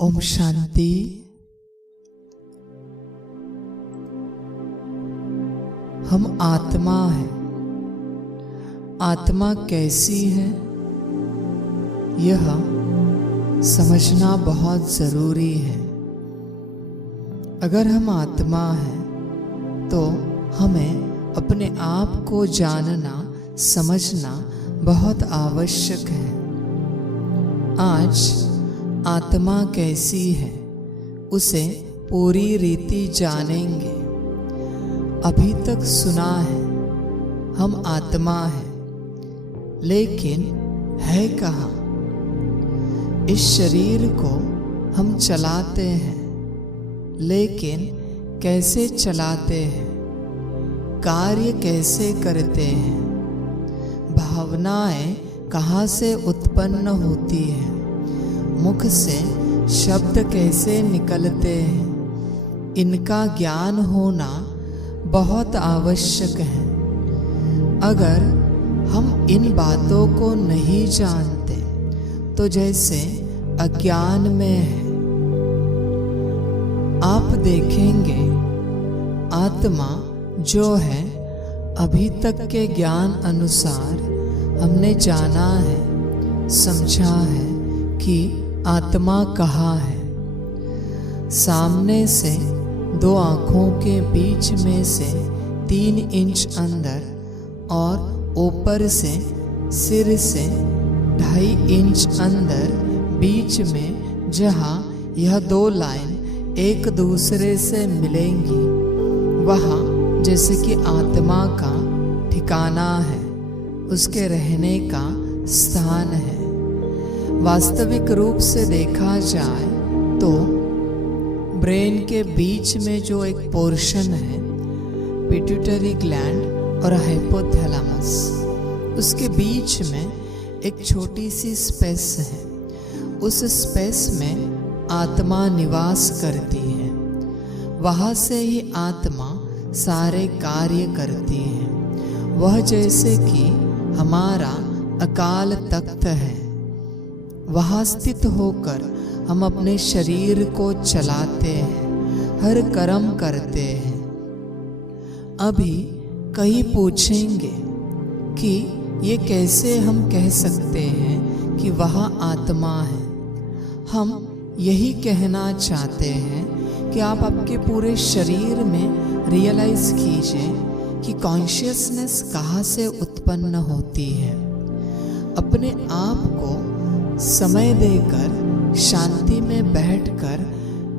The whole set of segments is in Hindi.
ओम शांति। हम आत्मा हैं। आत्मा कैसी है यह समझना बहुत जरूरी है। अगर हम आत्मा हैं तो हमें अपने आप को जानना समझना बहुत आवश्यक है। आज आत्मा कैसी है उसे पूरी रीति जानेंगे। अभी तक सुना है हम आत्मा हैं, लेकिन है कहाँ? इस शरीर को हम चलाते हैं, लेकिन कैसे चलाते हैं? कार्य कैसे करते हैं? भावनाएं कहाँ से उत्पन्न होती हैं? मुख से शब्द कैसे निकलते हैं? इनका ज्ञान होना बहुत आवश्यक है। अगर हम इन बातों को नहीं जानते तो जैसे अज्ञान में है। आप देखेंगे आत्मा जो है, अभी तक के ज्ञान अनुसार हमने जाना है, समझा है कि आत्मा कहाँ है। सामने से दो आँखों के बीच में से 3 इंच अंदर और ऊपर से सिर से 2.5 इंच अंदर बीच में जहाँ यह 2 लाइन एक दूसरे से मिलेंगी, वहाँ जैसे कि आत्मा का ठिकाना है, उसके रहने का स्थान है। वास्तविक रूप से देखा जाए तो ब्रेन के बीच में जो एक पोर्शन है, पिट्यूटरी ग्लैंड और हाइपोथैलेमस, उसके बीच में एक छोटी सी स्पेस है। उस स्पेस में आत्मा निवास करती है। वहाँ से ही आत्मा सारे कार्य करती है। वह जैसे कि हमारा अकाल तख्त है। वहाँ स्थित होकर हम अपने शरीर को चलाते हैं, हर कर्म करते हैं। अभी कई पूछेंगे कि ये कैसे हम कह सकते हैं कि वहाँ आत्मा है। हम यही कहना चाहते हैं कि आप आपके पूरे शरीर में रियलाइज कीजिए कि कॉन्शियसनेस कहाँ से उत्पन्न होती है। अपने आप को समय देकर शांति में बैठकर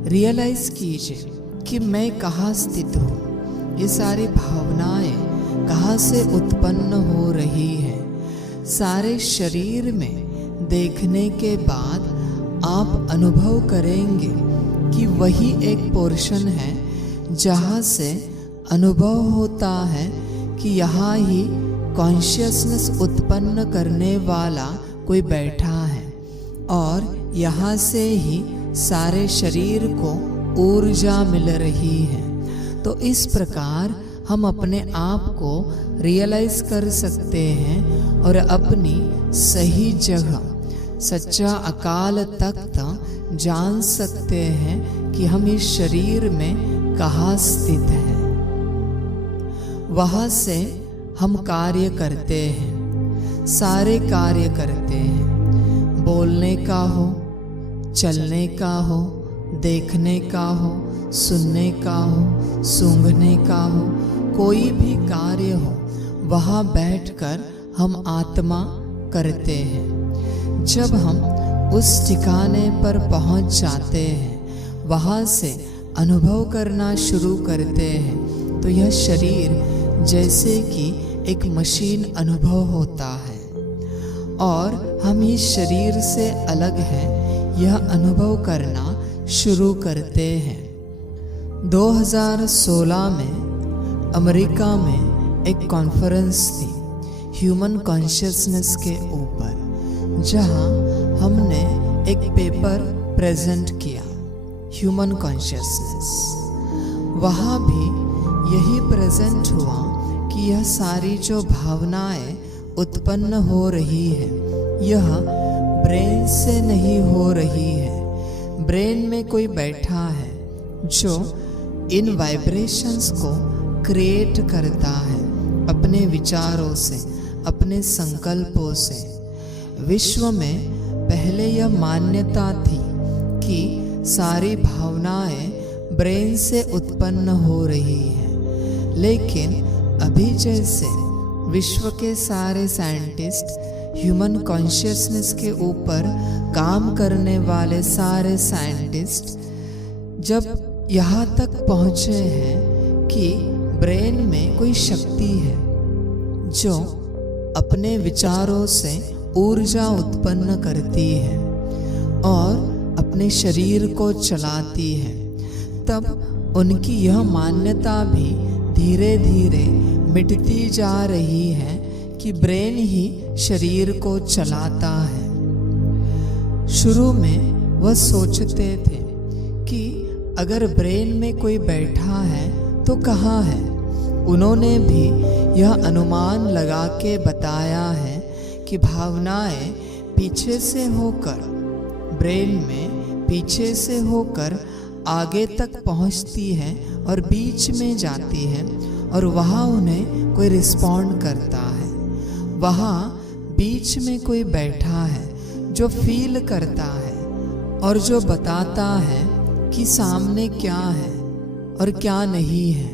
रियलाइज कीजिए कि मैं कहाँ स्थित हूँ। ये सारी भावनाएं कहाँ से उत्पन्न हो रही हैं। सारे शरीर में देखने के बाद आप अनुभव करेंगे कि वही एक पोर्शन है जहाँ से अनुभव होता है कि यहाँ ही कॉन्शियसनेस उत्पन्न करने वाला कोई बैठा है और यहाँ से ही सारे शरीर को ऊर्जा मिल रही है। तो इस प्रकार हम अपने आप को रियलाइज कर सकते हैं और अपनी सही जगह सच्चा अकाल तख्त जान सकते हैं कि हम इस शरीर में कहाँ स्थित हैं। वहाँ से हम कार्य करते हैं, सारे कार्य करते हैं। बोलने का हो, चलने का हो, देखने का हो, सुनने का हो, सूंघने का हो, कोई भी कार्य हो, वहाँ बैठकर हम आत्मा करते हैं। जब हम उस ठिकाने पर पहुँच जाते हैं, वहाँ से अनुभव करना शुरू करते हैं, तो यह शरीर जैसे कि एक मशीन अनुभव होता है और हम इस शरीर से अलग हैं, यह अनुभव करना शुरू करते हैं। 2016 में अमेरिका में एक कॉन्फ्रेंस थी ह्यूमन कॉन्शियसनेस के ऊपर, जहां हमने एक पेपर प्रेजेंट किया, ह्यूमन कॉन्शियसनेस। वहाँ भी यही प्रेजेंट हुआ कि यह सारी जो भावनाएं उत्पन्न हो रही है, यह ब्रेन से नहीं हो रही है, ब्रेन में कोई बैठा है जो इन वाइब्रेशंस को क्रिएट करता है अपने विचारों से, अपने संकल्पों से। विश्व में पहले यह मान्यता थी कि सारी भावनाएं ब्रेन से उत्पन्न हो रही हैं, लेकिन अभी जैसे विश्व के सारे साइंटिस्ट, ह्यूमन कॉन्शियसनेस के ऊपर काम करने वाले सारे साइंटिस्ट जब यहाँ तक पहुँचे हैं कि ब्रेन में कोई शक्ति है जो अपने विचारों से ऊर्जा उत्पन्न करती है और अपने शरीर को चलाती है, तब उनकी यह मान्यता भी धीरे धीरे मिटती जा रही है कि ब्रेन ही शरीर को चलाता है। शुरू में वह सोचते थे कि अगर ब्रेन में कोई बैठा है तो कहाँ है। उन्होंने भी यह अनुमान लगा के बताया है कि भावनाएं पीछे से होकर ब्रेन में पीछे से होकर आगे तक पहुंचती हैं और बीच में जाती हैं और वहाँ उन्हें कोई रिस्पॉन्ड करता है। वहाँ बीच में कोई बैठा है जो फील करता है और जो बताता है कि सामने क्या है और क्या नहीं है।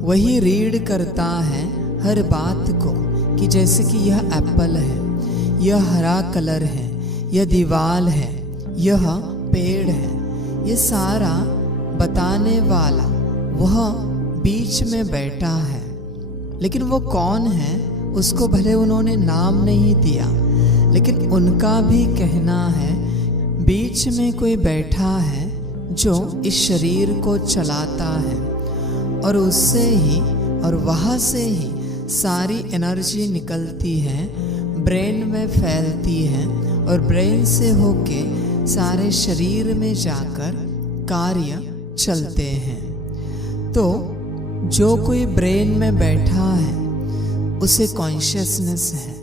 वही रीड करता है हर बात को कि जैसे कि यह एप्पल है, यह हरा कलर है, यह दीवार है, यह पेड़ है। ये सारा बताने वाला वह बीच में बैठा है, लेकिन वो कौन है उसको भले उन्होंने नाम नहीं दिया, लेकिन उनका भी कहना है बीच में कोई बैठा है जो इस शरीर को चलाता है और उससे ही और वहाँ से ही सारी एनर्जी निकलती है, ब्रेन में फैलती है और ब्रेन से होके सारे शरीर में जाकर कार्य चलते हैं। तो जो कोई ब्रेन में बैठा है उसे कॉन्शियसनेस है,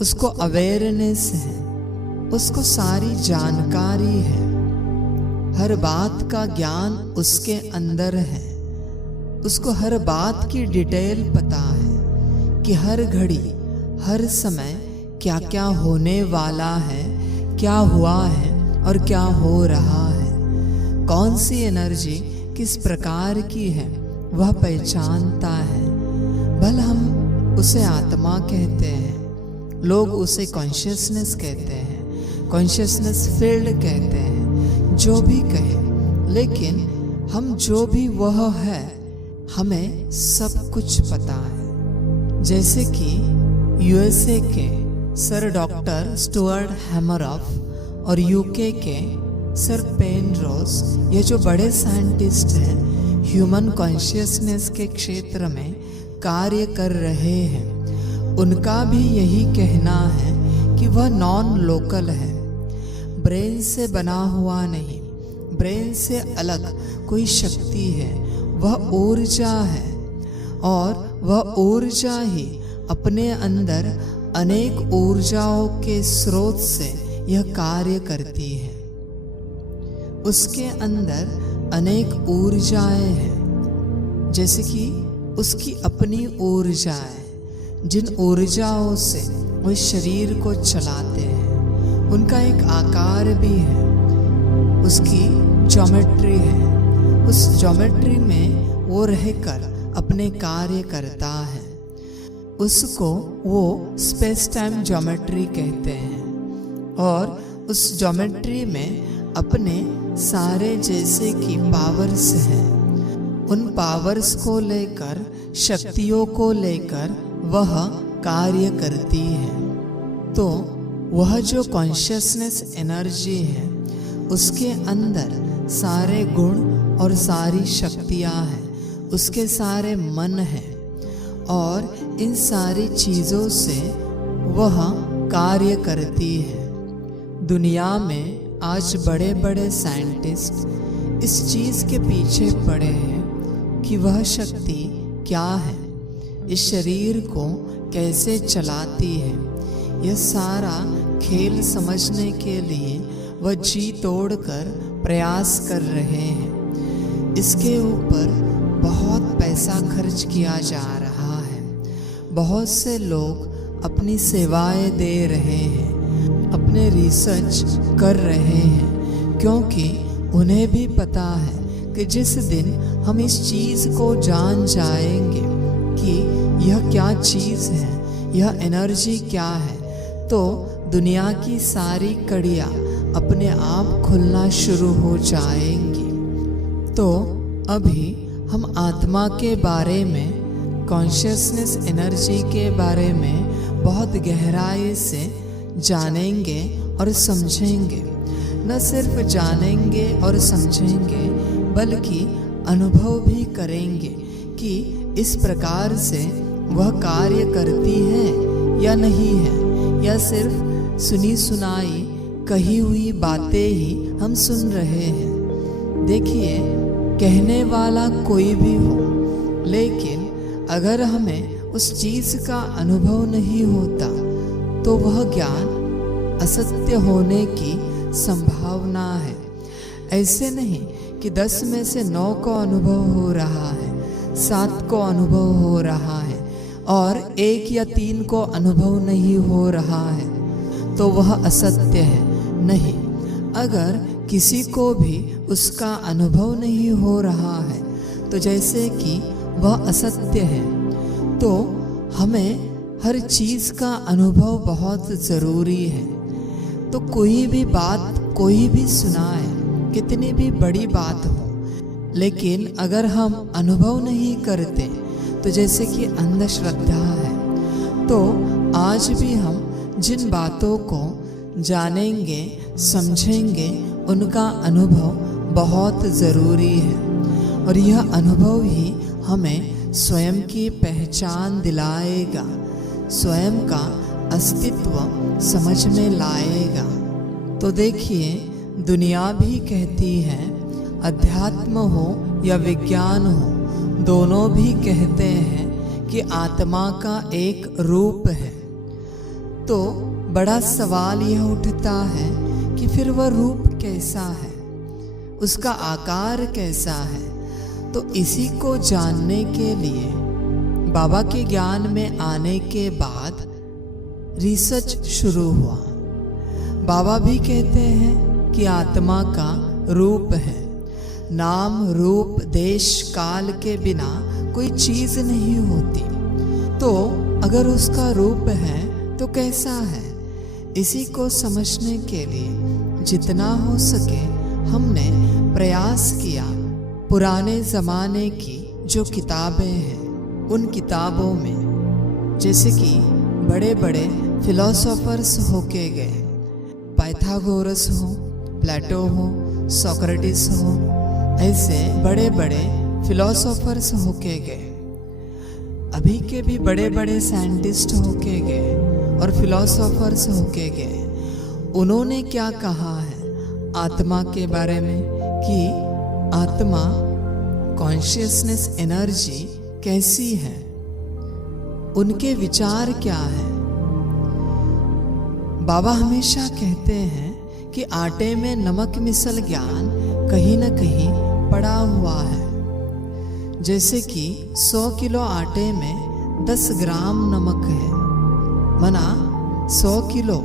उसको अवेयरनेस है, उसको सारी जानकारी है, हर बात का ज्ञान उसके अंदर है, उसको हर बात की डिटेल पता है कि हर घड़ी हर समय क्या क्या होने वाला है, क्या हुआ है और क्या हो रहा है, कौन सी एनर्जी किस प्रकार की है वह पहचानता है। भले हम उसे आत्मा कहते हैं, लोग उसे कॉन्शियसनेस कहते हैं, कॉन्शियसनेस फील्ड कहते हैं, जो भी कहे, लेकिन हम जो भी वह है हमें सब कुछ पता है। जैसे कि यूएसए के सर डॉक्टर स्टुअर्ट हैमरॉफ और यूके के सर पेनरोज, ये जो बड़े साइंटिस्ट हैं ह्यूमन कॉन्शियसनेस के क्षेत्र में कार्य कर रहे हैं, उनका भी यही कहना है कि वह नॉन लोकल है, ब्रेन से बना हुआ नहीं, ब्रेन से अलग कोई शक्ति है, वह ऊर्जा है और वह ऊर्जा ही अपने अंदर अनेक ऊर्जाओं के स्रोत से यह कार्य करती है। उसके अंदर अनेक ऊर्जाएं हैं, जैसे कि उसकी अपनी ऊर्जा है, जिन ऊर्जाओं से वो शरीर को चलाते हैं। उनका एक आकार भी है, उसकी ज्योमेट्री है, उस ज्योमेट्री में वो रहकर अपने कार्य करता है। उसको वो स्पेस टाइम ज्योमेट्री कहते हैं और उस ज्योमेट्री में अपने सारे जैसे कि पावर्स हैं, उन पावर्स को लेकर, शक्तियों को लेकर वह कार्य करती है। तो वह जो कॉन्शियसनेस एनर्जी है उसके अंदर सारे गुण और सारी शक्तियाँ हैं, उसके सारे मन हैं और इन सारी चीज़ों से वह कार्य करती है। दुनिया में आज बड़े बड़े साइंटिस्ट इस चीज़ के पीछे पड़े हैं कि वह शक्ति क्या है, इस शरीर को कैसे चलाती है। यह सारा खेल समझने के लिए वह जी तोड़कर प्रयास कर रहे हैं। इसके ऊपर बहुत पैसा खर्च किया जा रहा है। बहुत से लोग अपनी सेवाएं दे रहे हैं, अपने रिसर्च कर रहे हैं, क्योंकि उन्हें भी पता है कि जिस दिन हम इस चीज़ को जान जाएंगे कि यह क्या चीज़ है, यह एनर्जी क्या है, तो दुनिया की सारी कड़ियाँ अपने आप खुलना शुरू हो जाएंगी। तो अभी हम आत्मा के बारे में, कॉन्शियसनेस एनर्जी के बारे में बहुत गहराई से जानेंगे और समझेंगे। न सिर्फ जानेंगे और समझेंगे, बल्कि अनुभव भी करेंगे कि इस प्रकार से वह कार्य करती है या नहीं है, या सिर्फ सुनी सुनाई कही हुई बातें ही हम सुन रहे हैं। देखिए, कहने वाला कोई भी हो, लेकिन अगर हमें उस चीज़ का अनुभव नहीं होता तो वह ज्ञान असत्य होने की संभावना है। ऐसे नहीं कि 10 में से 9 को अनुभव हो रहा है, 7 को अनुभव हो रहा है और 1 या 3 को अनुभव नहीं हो रहा है तो वह असत्य है। नहीं, अगर किसी को भी उसका अनुभव नहीं हो रहा है तो जैसे कि वह असत्य है, तो हमें हर चीज़ का अनुभव बहुत ज़रूरी है। तो कोई भी बात कोई भी सुनाए, कितनी भी बड़ी बात हो, लेकिन अगर हम अनुभव नहीं करते तो जैसे कि अंधश्रद्धा है। तो आज भी हम जिन बातों को जानेंगे, समझेंगे, उनका अनुभव बहुत ज़रूरी है, और यह अनुभव ही हमें स्वयं की पहचान दिलाएगा, स्वयं का अस्तित्व समझ में लाएगा। तो देखिए, दुनिया भी कहती है, अध्यात्म हो या विज्ञान हो, दोनों भी कहते हैं कि आत्मा का एक रूप है। तो बड़ा सवाल यह उठता है कि फिर वह रूप कैसा है, उसका आकार कैसा है। तो इसी को जानने के लिए बाबा के ज्ञान में आने के बाद रिसर्च शुरू हुआ। बाबा भी कहते हैं कि आत्मा का रूप है। नाम, रूप, देश, काल के बिना कोई चीज़ नहीं होती। तो अगर उसका रूप है तो कैसा है, इसी को समझने के लिए जितना हो सके हमने प्रयास किया। पुराने ज़माने की जो किताबें हैं, उन किताबों में जैसे कि बड़े बड़े फिलोसोफर्स होके गए, पाइथागोरस हो, प्लेटो हो, सोक्रेटिस हो, ऐसे बड़े बड़े फिलोसोफर्स होके गए। अभी के भी बड़े बड़े साइंटिस्ट होके गए और फिलोसोफर्स होके गए। उन्होंने क्या कहा है आत्मा के बारे में कि आत्मा, कॉन्शियसनेस एनर्जी कैसी है, उनके विचार क्या है। बाबा हमेशा कहते हैं कि आटे में नमक मिसल ज्ञान कहीं न कहीं पड़ा हुआ है। जैसे कि 100 किलो आटे में 10 ग्राम नमक है, मना 100 किलो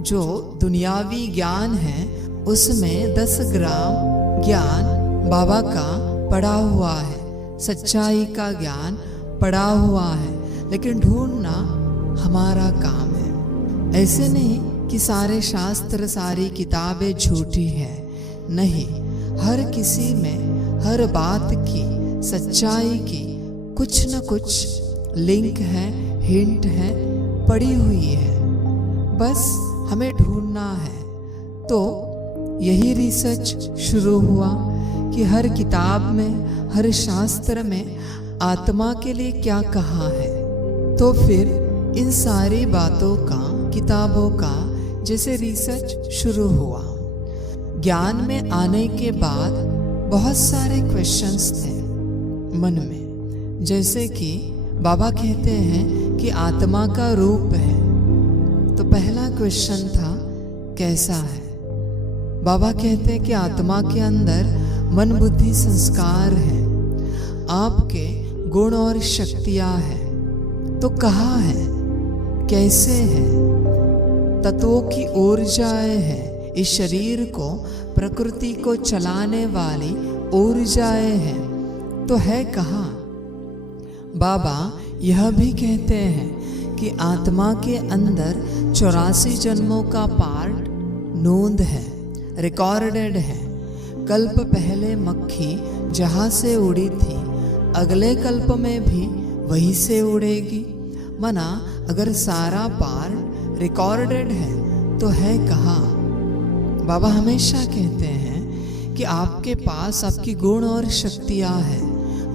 जो दुनियावी ज्ञान है उसमें 10 ग्राम ज्ञान बाबा का पड़ा हुआ है, सच्चाई का ज्ञान पड़ा हुआ है। लेकिन ढूंढना हमारा काम है। ऐसे नहीं कि सारे शास्त्र, सारी किताबें झूठी हैं, नहीं, हर किसी में हर बात की, सच्चाई की कुछ न कुछ लिंक है, हिंट है, पड़ी हुई है, बस हमें ढूंढना है। तो यही रिसर्च शुरू हुआ कि हर किताब में, हर शास्त्र में आत्मा के लिए क्या कहा है। तो फिर इन सारी बातों का, किताबों का जैसे रिसर्च शुरू हुआ। ज्ञान में आने के बाद बहुत सारे क्वेश्चंस थे मन में। जैसे कि बाबा कहते हैं कि आत्मा का रूप है, तो पहला क्वेश्चन था कैसा है। बाबा कहते हैं कि आत्मा के अंदर मन बुद्धि संस्कार है, आपके गुण और शक्तियां हैं। तो कहाँ है, कैसे है? तत्वों की ऊर्जाएं हैं, इस शरीर को प्रकृति को चलाने वाली ऊर्जाएं हैं, तो है कहाँ? बाबा यह भी कहते हैं कि आत्मा के अंदर 84 जन्मों का पार्ट नोंद है, रिकॉर्डेड है। कल्प पहले मक्खी जहाँ से उड़ी थी, अगले कल्प में भी वहीं से उड़ेगी। मना अगर सारा पार्ट रिकॉर्डेड है तो है कहाँ? बाबा हमेशा कहते हैं कि आपके पास आपकी गुण और शक्तियाँ हैं,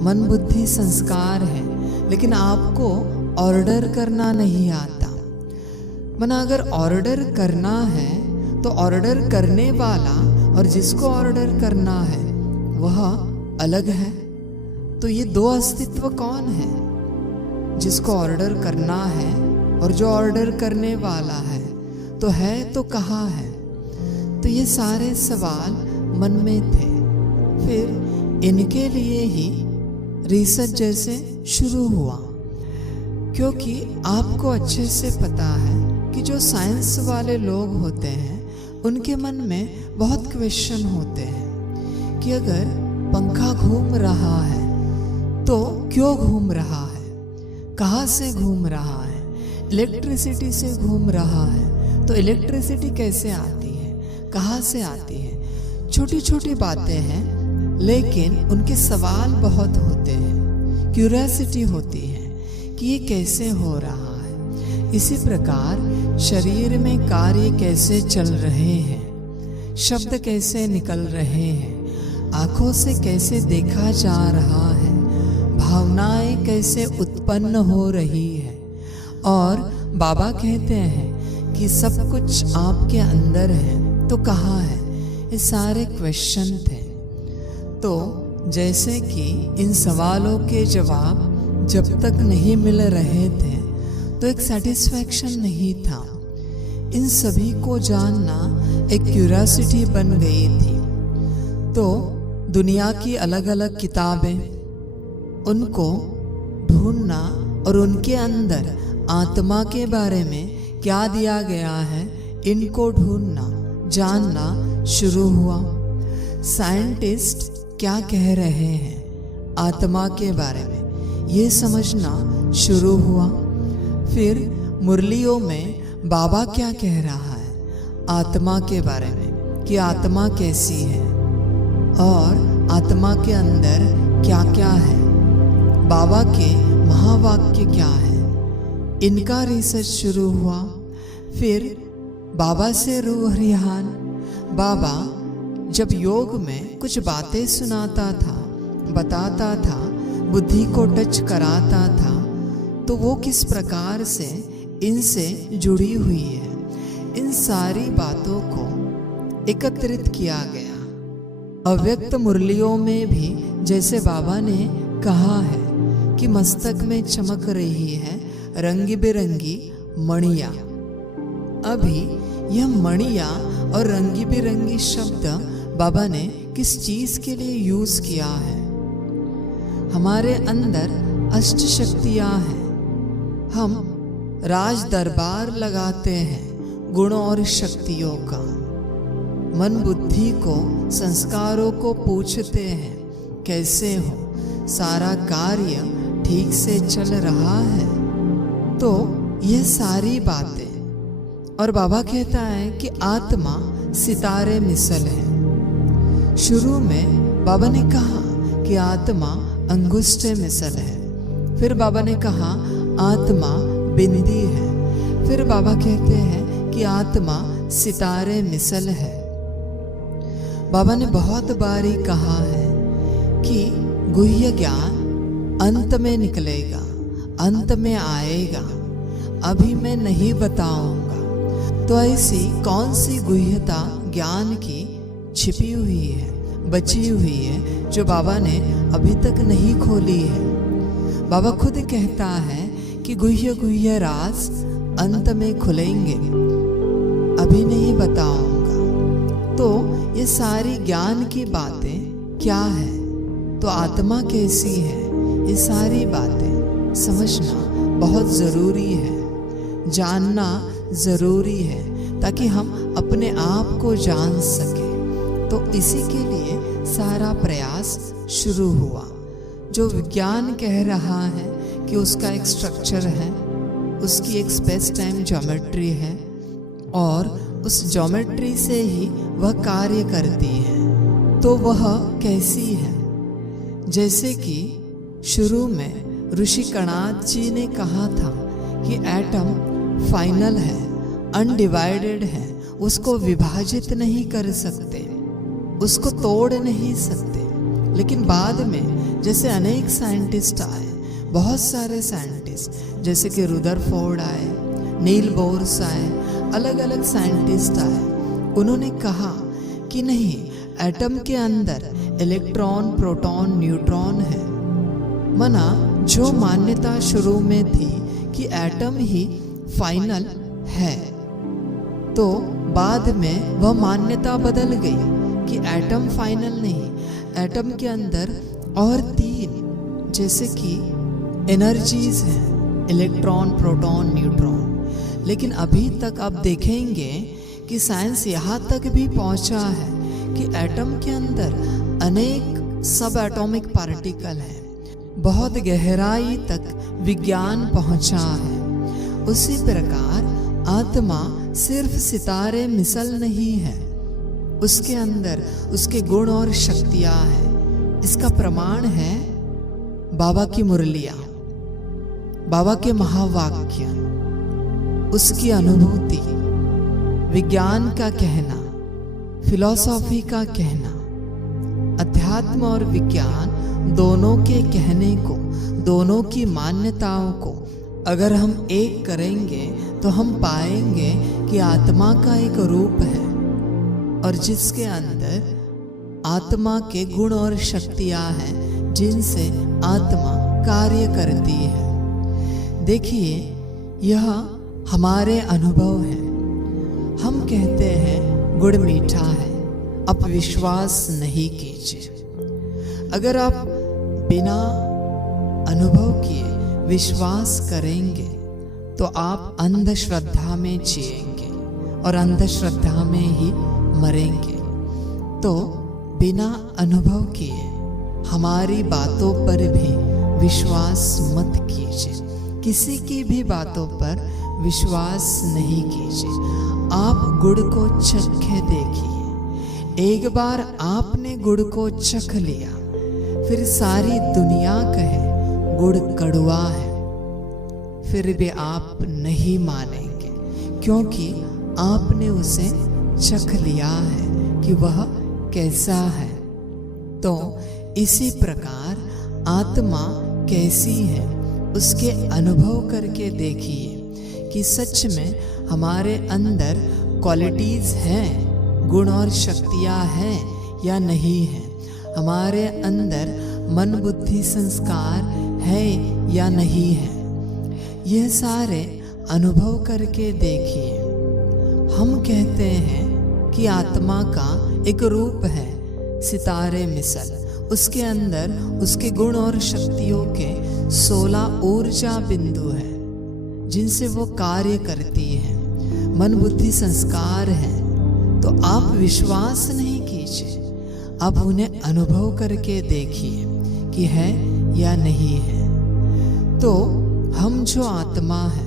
मन बुद्धि संस्कार है, लेकिन आपको ऑर्डर करना नहीं आता। मना अगर ऑर्डर करना है तो ऑर्डर करने वाला और जिसको ऑर्डर करना है वह अलग है। तो ये दो अस्तित्व कौन है? जिसको ऑर्डर करना है और जो ऑर्डर करने वाला है, तो कहाँ है? तो ये सारे सवाल मन में थे। फिर इनके लिए ही रिसर्च जैसे शुरू हुआ, क्योंकि आपको अच्छे से पता है कि जो साइंस वाले लोग होते हैं उनके मन में बहुत क्वेश्चन होते हैं कि अगर पंखा घूम रहा है तो क्यों घूम रहा है, कहाँ से घूम रहा है? इलेक्ट्रिसिटी से घूम रहा है तो इलेक्ट्रिसिटी कैसे आती है, कहाँ से आती है? छोटी छोटी बातें हैं, लेकिन उनके सवाल बहुत होते हैं, क्यूरियोसिटी होती है कि ये कैसे हो रहा है। इसी प्रकार शरीर में कार्य कैसे चल रहे हैं, शब्द कैसे निकल रहे हैं, आंखों से कैसे देखा जा रहा है, भावनाएं कैसे उत्पन्न हो रही है। और बाबा कहते हैं कि सब कुछ आपके अंदर है, तो कहाँ है? ये सारे क्वेश्चन थे। तो जैसे कि इन सवालों के जवाब जब तक नहीं मिल रहे थे तो एक सेटिस्फैक्शन नहीं था। इन सभी को जानना एक क्यूरियोसिटी बन गई थी। तो दुनिया की अलग अलग किताबें, उनको ढूंढना और उनके अंदर आत्मा के बारे में क्या दिया गया है, इनको ढूंढना, जानना शुरू हुआ। साइंटिस्ट क्या कह रहे हैं आत्मा के बारे में, ये समझना शुरू हुआ। फिर मुरलियों में बाबा क्या कह रहा है आत्मा के बारे में, कि आत्मा कैसी है और आत्मा के अंदर क्या क्या है, बाबा के महावाक्य क्या है, इनका रिसर्च शुरू हुआ। फिर बाबा से रूह रिहान, बाबा जब योग में कुछ बातें सुनाता था, बताता था, बुद्धि को टच कराता था, तो वो किस प्रकार से इनसे जुड़ी हुई है, इन सारी बातों को एकत्रित किया गया। अव्यक्त मुरलियों में भी जैसे बाबा ने कहा है कि मस्तक में चमक रही है रंगी बिरंगी मणियाँ। अभी यह मणियाँ और रंगी बिरंगी शब्द बाबा ने किस चीज़ के लिए यूज़ किया है? हमारे अंदर अष्ट शक्तियाँ हैं, हम राज दरबार लगाते हैं गुणों और शक्तियों का। मन बुद्धि को, संस्कारों को पूछते हैं कैसे हो, सारा कार्य ठीक से चल रहा है। तो ये सारी बातें, और बाबा कहता है कि आत्मा सितारे मिसल है। शुरू में बाबा ने कहा कि आत्मा अंगुष्ठे मिसल है, फिर बाबा ने कहा आत्मा बिंदी है, फिर बाबा कहते हैं कि आत्मा सितारे मिसल है। बाबा ने बहुत बारी कहा है कि गुह्य ज्ञान अंत में निकलेगा, अंत में आएगा, अभी मैं नहीं बताऊंगा। तो ऐसी कौन सी गुह्यता ज्ञान की छिपी हुई है, बची हुई है, जो बाबा ने अभी तक नहीं खोली है? बाबा खुद कहता है कि गुह्य गुह्य राज अंत में खुलेंगे, अभी नहीं बताऊंगा। तो ये सारी ज्ञान की बातें क्या है, तो आत्मा कैसी है, ये सारी बातें समझना बहुत ज़रूरी है, जानना ज़रूरी है, ताकि हम अपने आप को जान सकें। तो इसी के लिए सारा प्रयास शुरू हुआ। जो विज्ञान कह रहा है कि उसका एक स्ट्रक्चर है, उसकी एक स्पेस टाइम ज्योमेट्री है और उस ज्योमेट्री से ही वह कार्य करती है, तो वह कैसी है? जैसे कि शुरू में ऋषि कणाद जी ने कहा था कि एटम फाइनल है, अनडिवाइडेड है, उसको विभाजित नहीं कर सकते, उसको तोड़ नहीं सकते। लेकिन बाद में जैसे अनेक साइंटिस्ट आए, बहुत सारे साइंटिस्ट जैसे कि रुदरफोर्ड आए, नील बोर्स आए, अलग अलग साइंटिस्ट आए, उन्होंने कहा कि नहीं, एटम के अंदर इलेक्ट्रॉन, प्रोटॉन, न्यूट्रॉन है। मना जो मान्यता शुरू में थी कि एटम ही फाइनल है, तो बाद में वह मान्यता बदल गई कि एटम फाइनल नहीं, एटम के अंदर और 3 जैसे कि एनर्जीज हैं, इलेक्ट्रॉन, प्रोटॉन, न्यूट्रॉन। लेकिन अभी तक आप देखेंगे कि साइंस यहाँ तक भी पहुँचा है कि एटम के अंदर अनेक सब एटॉमिक पार्टिकल हैं, बहुत गहराई तक विज्ञान पहुँचा है। उसी प्रकार आत्मा सिर्फ सितारे मिसल नहीं है, उसके अंदर उसके गुण और शक्तियाँ हैं। इसका प्रमाण है बाबा की मुरलियाँ, बाबा के महावाक्य, उसकी अनुभूति, विज्ञान का कहना, फिलॉसफी का कहना, अध्यात्म और विज्ञान दोनों के कहने को, दोनों की मान्यताओं को अगर हम एक करेंगे तो हम पाएंगे कि आत्मा का एक रूप है और जिसके अंदर आत्मा के गुण और शक्तियाँ हैं, जिनसे आत्मा कार्य करती है। देखिए, यह हमारे अनुभव है। हम कहते हैं गुड़ मीठा है, आप विश्वास नहीं कीजिए। अगर आप बिना अनुभव किए विश्वास करेंगे तो आप अंधश्रद्धा में जिएंगे और अंधश्रद्धा में ही मरेंगे। तो बिना अनुभव किए हमारी बातों पर भी विश्वास मत कीजिए, किसी की भी बातों पर विश्वास नहीं कीजिए। आप गुड़ को चखे देखिए। एक बार आपने गुड़ को चख लिया, फिर सारी दुनिया कहे गुड़ कड़वा है, फिर भी आप नहीं मानेंगे, क्योंकि आपने उसे चख लिया है कि वह कैसा है। तो इसी प्रकार आत्मा कैसी है, उसके अनुभव करके देखिए कि सच में हमारे अंदर क्वालिटीज़ हैं, गुण और शक्तियाँ हैं या नहीं है, हमारे अंदर मन बुद्धि संस्कार है या नहीं है। यह सारे अनुभव करके देखिए। हम कहते हैं कि आत्मा का एक रूप है, सितारे मिसल, उसके अंदर उसके गुण और शक्तियों के 16 ऊर्जा बिंदु है जिनसे वो कार्य करती है, मन बुद्धि संस्कार है। तो आप विश्वास नहीं कीजिए, आप उन्हें अनुभव करके देखिए कि है या नहीं है। तो हम जो आत्मा है,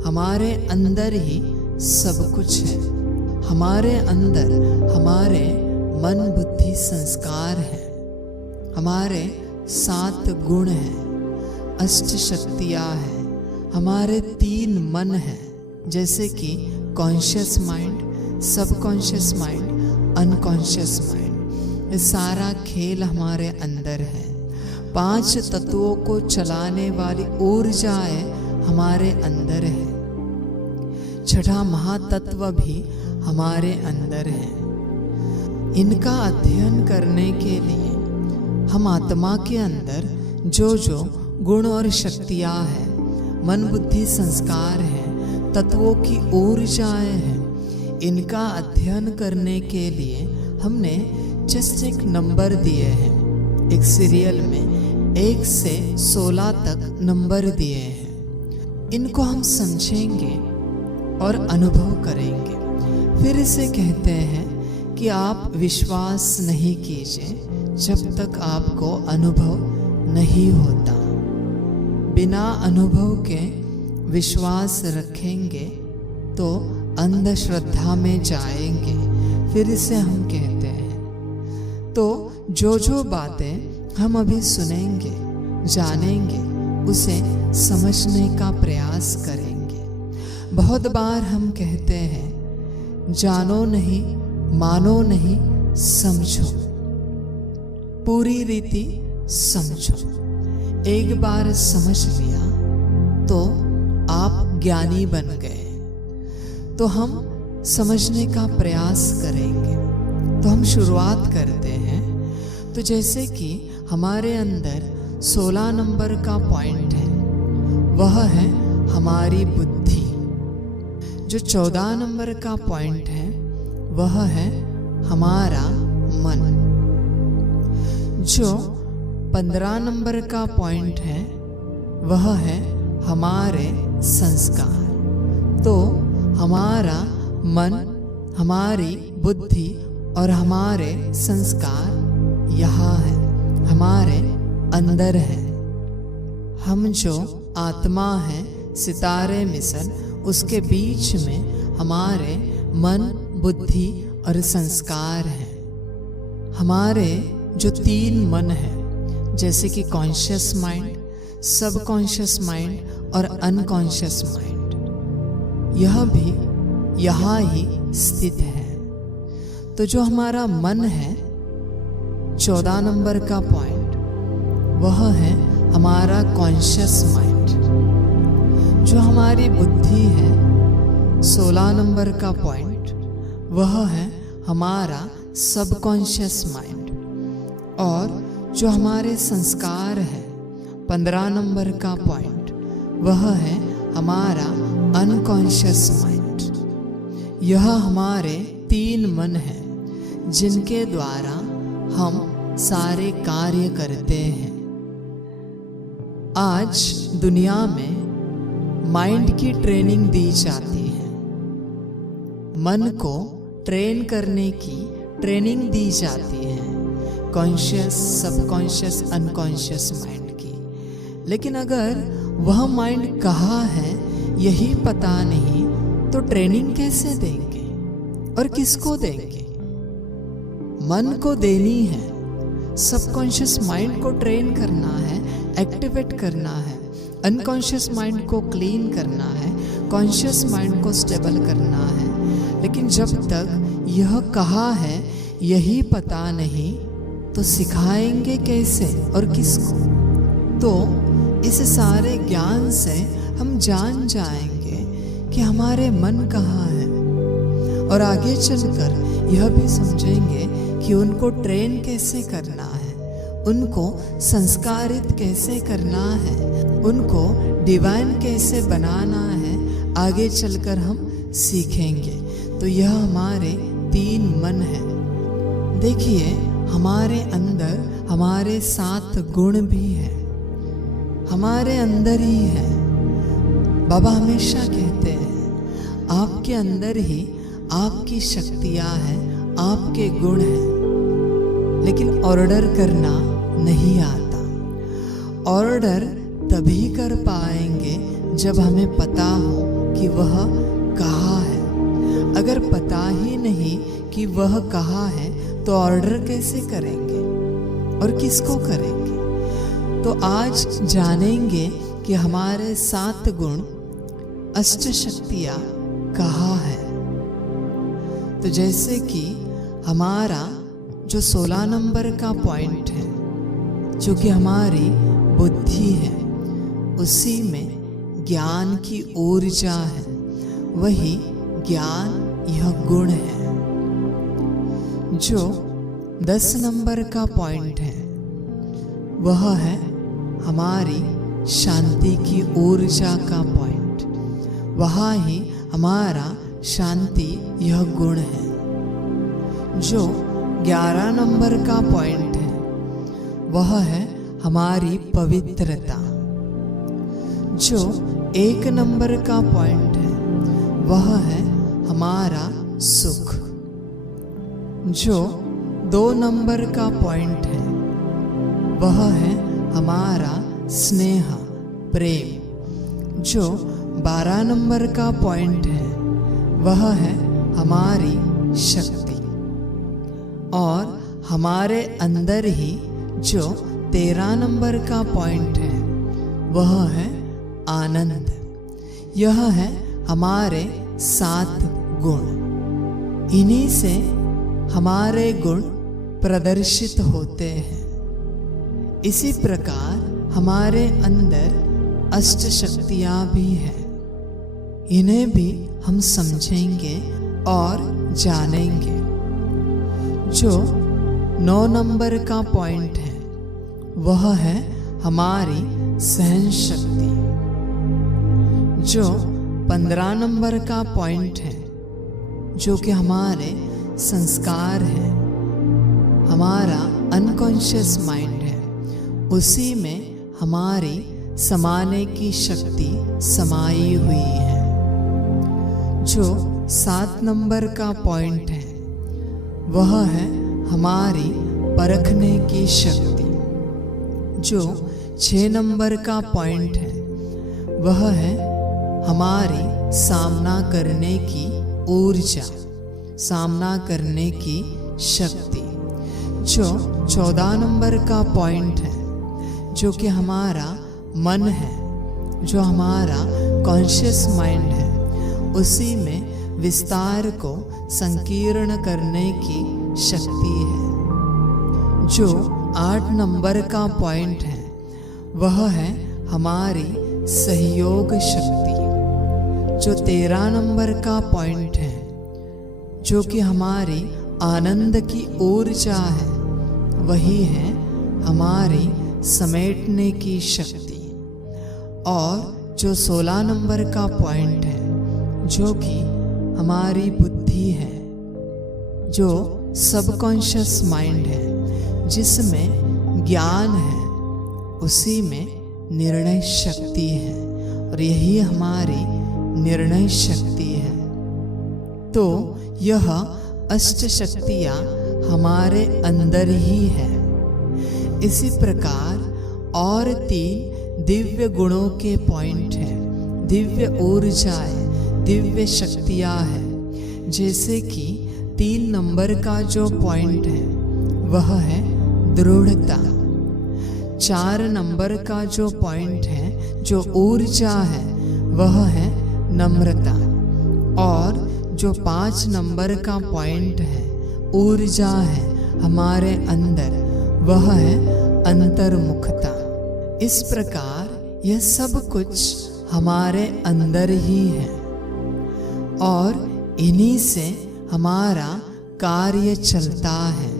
हमारे अंदर ही सब कुछ है, हमारे अंदर हमारे मन बुद्धि संस्कार है, हमारे 7 गुण हैं, अष्ट शक्तियाँ हैं, हमारे 3 मन हैं, जैसे कि conscious mind, subconscious mind, unconscious mind. ये सारा खेल हमारे अंदर है। 5 तत्वों को चलाने वाली ऊर्जाएं हमारे अंदर है। 6ठा महातत्व भी हमारे अंदर है। इनका अध्ययन करने के लिए हम आत्मा के अंदर जो जो गुण और शक्तियाँ हैं, मन बुद्धि संस्कार हैं, तत्वों की ऊर्जाएं हैं, इनका अध्ययन करने के लिए हमने जस्ट एक नंबर दिए हैं। एक सीरियल में 1 से 16 तक नंबर दिए हैं। इनको हम समझेंगे और अनुभव करेंगे। फिर इसे कहते हैं कि आप विश्वास नहीं कीजिए जब तक आपको अनुभव नहीं होता। बिना अनुभव के विश्वास रखेंगे तो अंधश्रद्धा में जाएंगे। फिर इसे हम कहते हैं। तो जो बातें हम अभी सुनेंगे, जानेंगे, उसे समझने का प्रयास करेंगे। बहुत बार हम कहते हैं, जानो नहीं, मानो नहीं, समझो, पूरी रीति समझो। एक बार समझ लिया तो आप ज्ञानी बन गए। तो हम समझने का प्रयास करेंगे। तो हम शुरुआत करते हैं। तो जैसे कि हमारे अंदर 16 नंबर का पॉइंट है, वह है हमारी बुद्धि। जो 14 नंबर का पॉइंट है, वह है हमारा मन। जो 15 नंबर का पॉइंट है, वह है हमारे संस्कार। तो हमारा मन, हमारी बुद्धि और हमारे संस्कार यहाँ है, हमारे अंदर है। हम जो आत्मा है, सितारे मिसल, उसके बीच में हमारे मन, बुद्धि और संस्कार हैं। हमारे जो 3 मन है, जैसे कि कॉन्शियस माइंड, सबकॉन्शियस माइंड और अनकॉन्शियस माइंड, यह भी यहाँ ही स्थित है। तो जो हमारा मन है, 14 नंबर का पॉइंट, वह है हमारा कॉन्शियस माइंड। जो हमारी बुद्धि है, 16 नंबर का पॉइंट, वह है हमारा सबकॉन्शियस माइंड। और जो हमारे संस्कार है, 15 नंबर का पॉइंट, वह है हमारा अनकॉन्शियस माइंड। यह हमारे 3 मन हैं जिनके द्वारा हम सारे कार्य करते हैं। आज दुनिया में माइंड की ट्रेनिंग दी जाती है। मन को ट्रेन करने की ट्रेनिंग दी जाती है, कॉन्शियस, सबकॉन्शियस, अनकॉन्शियस माइंड की। लेकिन अगर वह माइंड कहाँ है यही पता नहीं, तो ट्रेनिंग कैसे देंगे और किसको देंगे? मन को देनी है, सबकॉन्शियस माइंड को ट्रेन करना है, एक्टिवेट करना है, अनकॉन्शियस माइंड को क्लीन करना है, कॉन्शियस माइंड को स्टेबल करना है। लेकिन जब तक यह कहाँ है यही पता नहीं, तो सिखाएंगे कैसे और किसको? तो इस सारे ज्ञान से हम जान जाएंगे कि हमारे मन कहाँ है, और आगे चलकर यह भी समझेंगे कि उनको ट्रेन कैसे करना है, उनको संस्कारित कैसे करना है, उनको डिवाइन कैसे बनाना है। आगे चलकर हम सीखेंगे। तो यह हमारे 3 मन है। देखिए, हमारे अंदर हमारे 7 गुण भी है, हमारे अंदर ही है। बाबा हमेशा कहते हैं, आपके अंदर ही आपकी शक्तियाँ हैं, आपके गुण हैं। लेकिन ऑर्डर करना नहीं आता। ऑर्डर तभी कर पाएंगे जब हमें पता हो कि वह कहाँ है। अगर पता ही नहीं कि वह कहाँ है, तो ऑर्डर कैसे करेंगे और किसको करेंगे? तो आज जानेंगे कि हमारे 7 गुण, अष्ट शक्तियाँ कहाँ है। तो जैसे कि हमारा जो 16 नंबर का पॉइंट है, जो कि हमारी बुद्धि है, उसी में ज्ञान की ऊर्जा है, वही ज्ञान यह गुण है। जो 10 नंबर का पॉइंट है, वह है हमारी शांति की ऊर्जा का पॉइंट। वहाँ ही हमारा शांति यह गुण है। जो 11 नंबर का पॉइंट है वह है हमारी पवित्रता। जो 1 नंबर का पॉइंट है वह है हमारा सुख। जो 2 नंबर का पॉइंट है वह है हमारा स्नेह, प्रेम। जो 12 नंबर का पॉइंट है वह है हमारी शक्ति। और हमारे अंदर ही जो 13 नंबर का पॉइंट है वह है आनंद। यह है हमारे 7 गुण। इन्हीं से हमारे गुण प्रदर्शित होते हैं। इसी प्रकार हमारे अंदर अष्ट शक्तियाँ भी हैं। इन्हें भी हम समझेंगे और जानेंगे। जो 9 नंबर का पॉइंट है वह है हमारी सहन शक्ति। जो 15 नंबर का पॉइंट है जो कि हमारे संस्कार है, हमारा अनकॉन्शियस माइंड है, उसी में हमारी समाने की शक्ति समाई हुई है। जो 7 नंबर का पॉइंट है वह है हमारी परखने की शक्ति। जो 6 नंबर का पॉइंट है वह है हमारी सामना करने की ऊर्जा, सामना करने की शक्ति। जो 14 नंबर का पॉइंट है जो कि हमारा मन है, जो हमारा कॉन्शियस माइंड है, उसी में विस्तार को संकीर्ण करने की शक्ति है। जो 8 नंबर का पॉइंट है वह है हमारी सहयोग शक्ति। जो 13 नंबर का पॉइंट है जो कि हमारी आनंद की ऊर्जा है, वही है हमारी समेटने की शक्ति। और जो 16 नंबर का पॉइंट है जो कि हमारी बुद्धि है, जो सबकॉन्शियस माइंड है, जिसमें ज्ञान है, उसी में निर्णय शक्ति है। और यही हमारी निर्णय शक्ति है। तो यह अष्ट शक्तियाँ हमारे अंदर ही है। इसी प्रकार और 3 दिव्य गुणों के पॉइंट हैं, दिव्य ऊर्जा है, दिव्य शक्तियाँ है। जैसे कि 3 नंबर का जो पॉइंट है वह है दृढ़ता। 4 नंबर का जो पॉइंट है, जो ऊर्जा है, वह है नम्रता। और जो 5 नंबर का पॉइंट है, ऊर्जा है हमारे अंदर, वह है अंतर्मुखता। इस प्रकार यह सब कुछ हमारे अंदर ही है और इन्हीं से हमारा कार्य चलता है।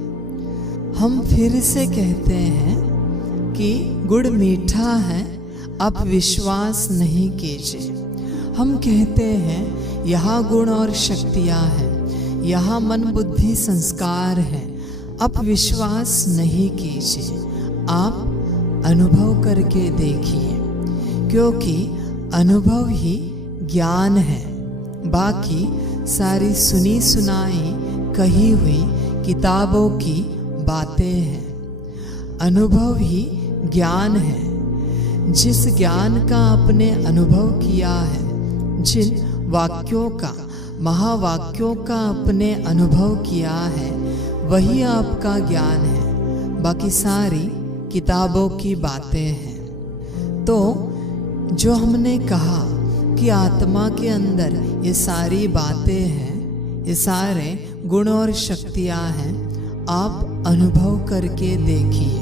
हम फिर से कहते हैं कि गुड़ मीठा है, आप विश्वास नहीं कीजिए। हम कहते हैं यहाँ गुण और शक्तियाँ हैं, यहाँ मन बुद्धि संस्कार है, आप विश्वास नहीं कीजिए, आप अनुभव करके देखिए, क्योंकि अनुभव ही ज्ञान है। बाकी सारी सुनी सुनाई कही हुई किताबों की बातें हैं। अनुभव ही ज्ञान है। जिस ज्ञान का आपने अनुभव किया है, जिन वाक्यों का, महावाक्यों का आपने अनुभव किया है, वही आपका ज्ञान है। बाकी सारी किताबों की बातें हैं। तो जो हमने कहा कि आत्मा के अंदर ये सारी बातें हैं, ये सारे गुण और शक्तियाँ हैं, आप अनुभव करके देखिए।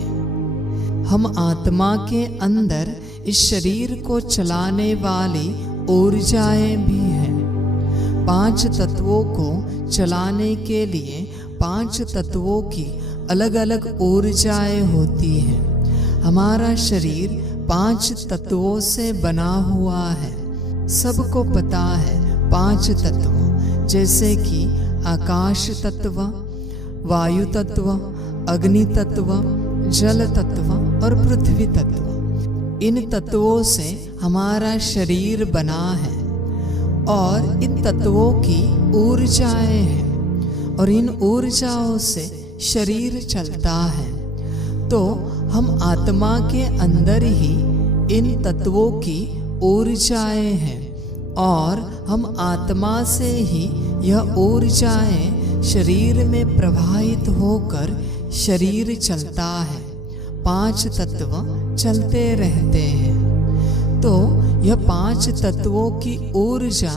हम आत्मा के अंदर इस शरीर को चलाने वाली ऊर्जाएं भी हैं। 5 तत्वों को चलाने के लिए 5 तत्वों की अलग अलग ऊर्जाएं होती हैं। हमारा शरीर 5 तत्वों से बना हुआ है। सबको पता है 5 तत्व, जैसे कि आकाश तत्व, वायु तत्व, अग्नि तत्व, जल तत्व और पृथ्वी तत्व। इन तत्वों से हमारा शरीर बना है और इन तत्वों की ऊर्जाएं हैं और इन ऊर्जाओं से शरीर चलता है। तो हम आत्मा के अंदर ही इन तत्वों की ऊर्जाएं हैं और हम आत्मा से ही यह ऊर्जाएं शरीर में प्रवाहित होकर शरीर चलता है। 5 तत्व चलते रहते हैं। तो यह 5 तत्वों की ऊर्जा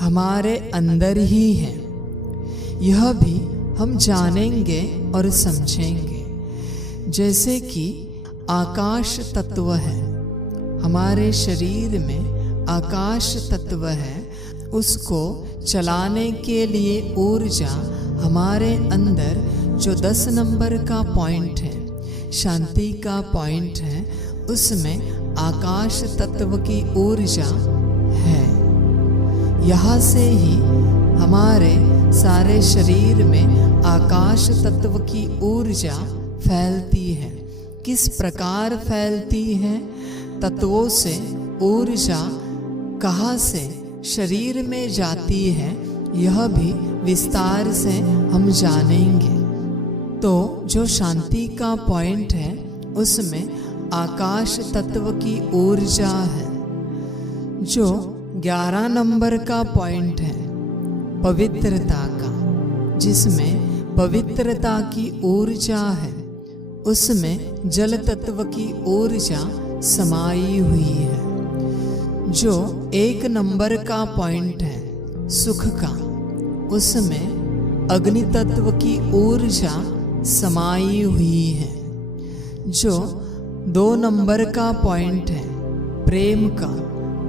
हमारे अंदर ही है। यह भी हम जानेंगे और समझेंगे। जैसे कि आकाश तत्व है, हमारे शरीर में आकाश तत्व है, उसको चलाने के लिए ऊर्जा हमारे अंदर जो 10 नंबर का पॉइंट है, शांति का पॉइंट है, उसमें आकाश तत्व की ऊर्जा है। यहाँ से ही हमारे सारे शरीर में आकाश तत्व की ऊर्जा फैलती है। किस प्रकार फैलती है? तत्वों से ऊर्जा कहाँ से शरीर में जाती है, यह भी विस्तार से हम जानेंगे। तो जो शांति का पॉइंट है उसमें आकाश तत्व की ऊर्जा है। जो 11 नंबर का पॉइंट है पवित्रता का, जिसमें पवित्रता की ऊर्जा है, उसमें जल तत्व की ऊर्जा समाई हुई है। जो 1 नंबर का पॉइंट है सुख का, उसमें अग्नि तत्व की ऊर्जा समाई हुई है। जो 2 नंबर का पॉइंट है प्रेम का,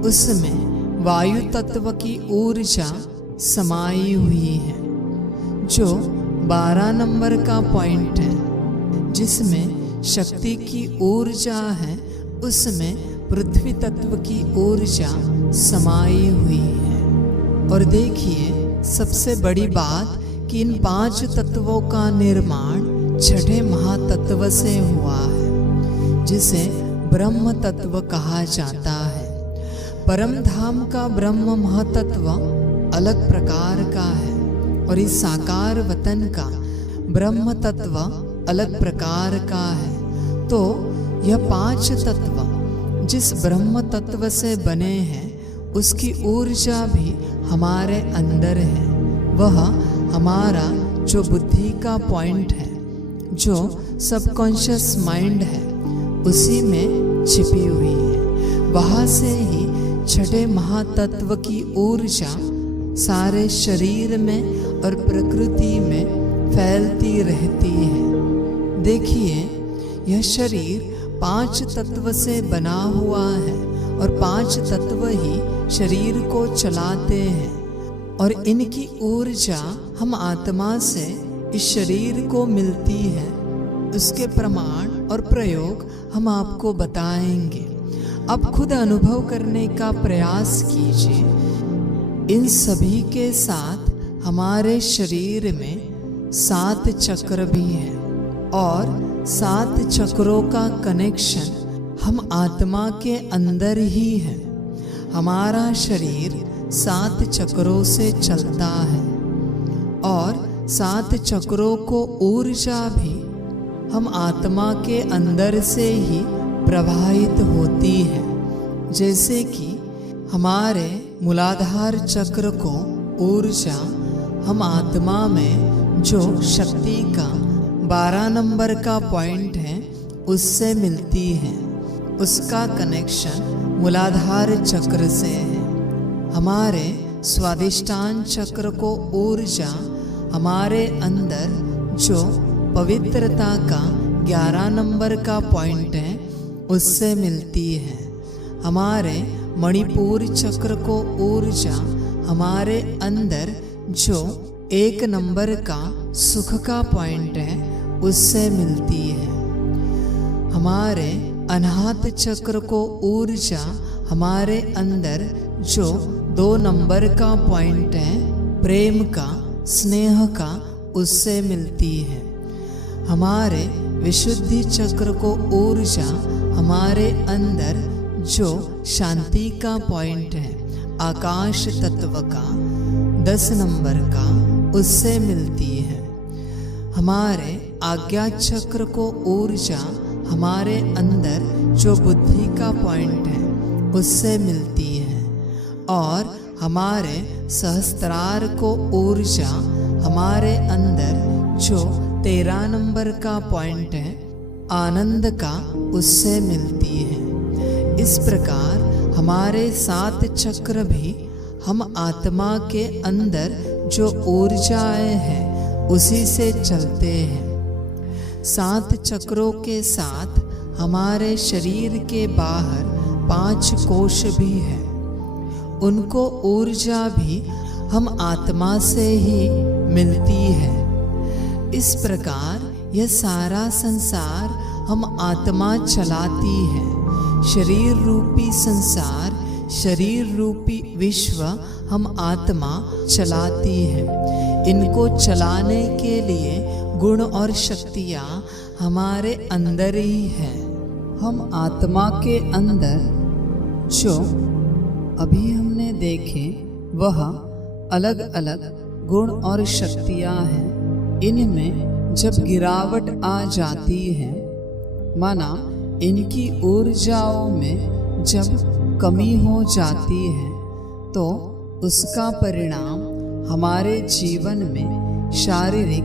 उसमें वायु तत्व की ऊर्जा समाई हुई है। जो 12 नंबर का पॉइंट है जिसमें शक्ति की ऊर्जा है, उसमें पृथ्वी तत्व की ऊर्जा समाई हुई है। और देखिए सबसे बड़ी बात कि इन 5 तत्वों का निर्माण 6ठे महातत्व से हुआ है, जिसे ब्रह्म तत्व कहा जाता है। परम धाम का ब्रह्म महातत्व अलग प्रकार का है और इस साकार वतन का ब्रह्म तत्व अलग प्रकार का है। तो यह 5 तत्व जिस ब्रह्म तत्व से बने हैं, उसकी ऊर्जा भी हमारे अंदर है। वह हमारा जो बुद्धि का पॉइंट है, जो सबकॉन्शियस माइंड है, उसी में छिपी हुई है। वहाँ से ही 6ठे महातत्व की ऊर्जा सारे शरीर में और प्रकृति में फैलती रहती है। देखिए यह शरीर 5 तत्व से बना हुआ है और 5 तत्व ही शरीर को चलाते हैं और इनकी ऊर्जा हम आत्मा से इस शरीर को मिलती है। उसके प्रमाण और प्रयोग हम आपको बताएंगे। आप खुद अनुभव करने का प्रयास कीजिए। इन सभी के साथ हमारे शरीर में 7 चक्र भी हैं और 7 चक्रों का कनेक्शन हम आत्मा के अंदर ही है। हमारा शरीर 7 चक्रों से चलता है और 7 चक्रों को ऊर्जा भी हम आत्मा के अंदर से ही प्रवाहित होती है। जैसे कि हमारे मूलाधार चक्र को ऊर्जा हम आत्मा में जो शक्ति का 12 नंबर का पॉइंट है उससे मिलती है। उसका कनेक्शन मूलाधार चक्र से है। हमारे स्वादिष्ठान चक्र को ऊर्जा हमारे अंदर जो पवित्रता का 11 नंबर का पॉइंट है उससे मिलती है। हमारे मणिपुर चक्र को ऊर्जा हमारे अंदर जो 1 नंबर का सुख का पॉइंट है उससे मिलती है। हमारे अनाहत चक्र को ऊर्जा हमारे अंदर जो 2 नंबर का पॉइंट है प्रेम का, स्नेह का, उससे मिलती है। हमारे विशुद्धि चक्र को ऊर्जा हमारे अंदर जो शांति का पॉइंट है, आकाश तत्व का 10 नंबर का, उससे मिलती है। हमारे आज्ञा चक्र को ऊर्जा हमारे अंदर जो बुद्धि का पॉइंट है, उससे मिलती है। और हमारे सहस्त्रार को ऊर्जा हमारे अंदर जो 13 नंबर का पॉइंट है, आनंद का, उससे मिलती है। इस प्रकार हमारे 7 चक्र भी हम आत्मा के अंदर जो ऊर्जाएं हैं उसी से चलते हैं। 7 चक्रों के साथ हमारे शरीर के बाहर 5 कोश भी है, उनको ऊर्जा भी हम आत्मा से ही मिलती है। इस प्रकार यह सारा संसार हम आत्मा चलाती है। शरीर रूपी संसार, शरीर रूपी विश्व हम आत्मा चलाती है। इनको चलाने के लिए गुण और शक्तियाँ हमारे अंदर ही है। हम आत्मा के अंदर जो अभी हमने देखे वह अलग अलग गुण और शक्तियाँ हैं। इनमें जब गिरावट आ जाती है, माना इनकी ऊर्जाओं में जब कमी हो जाती है, तो उसका परिणाम हमारे जीवन में शारीरिक,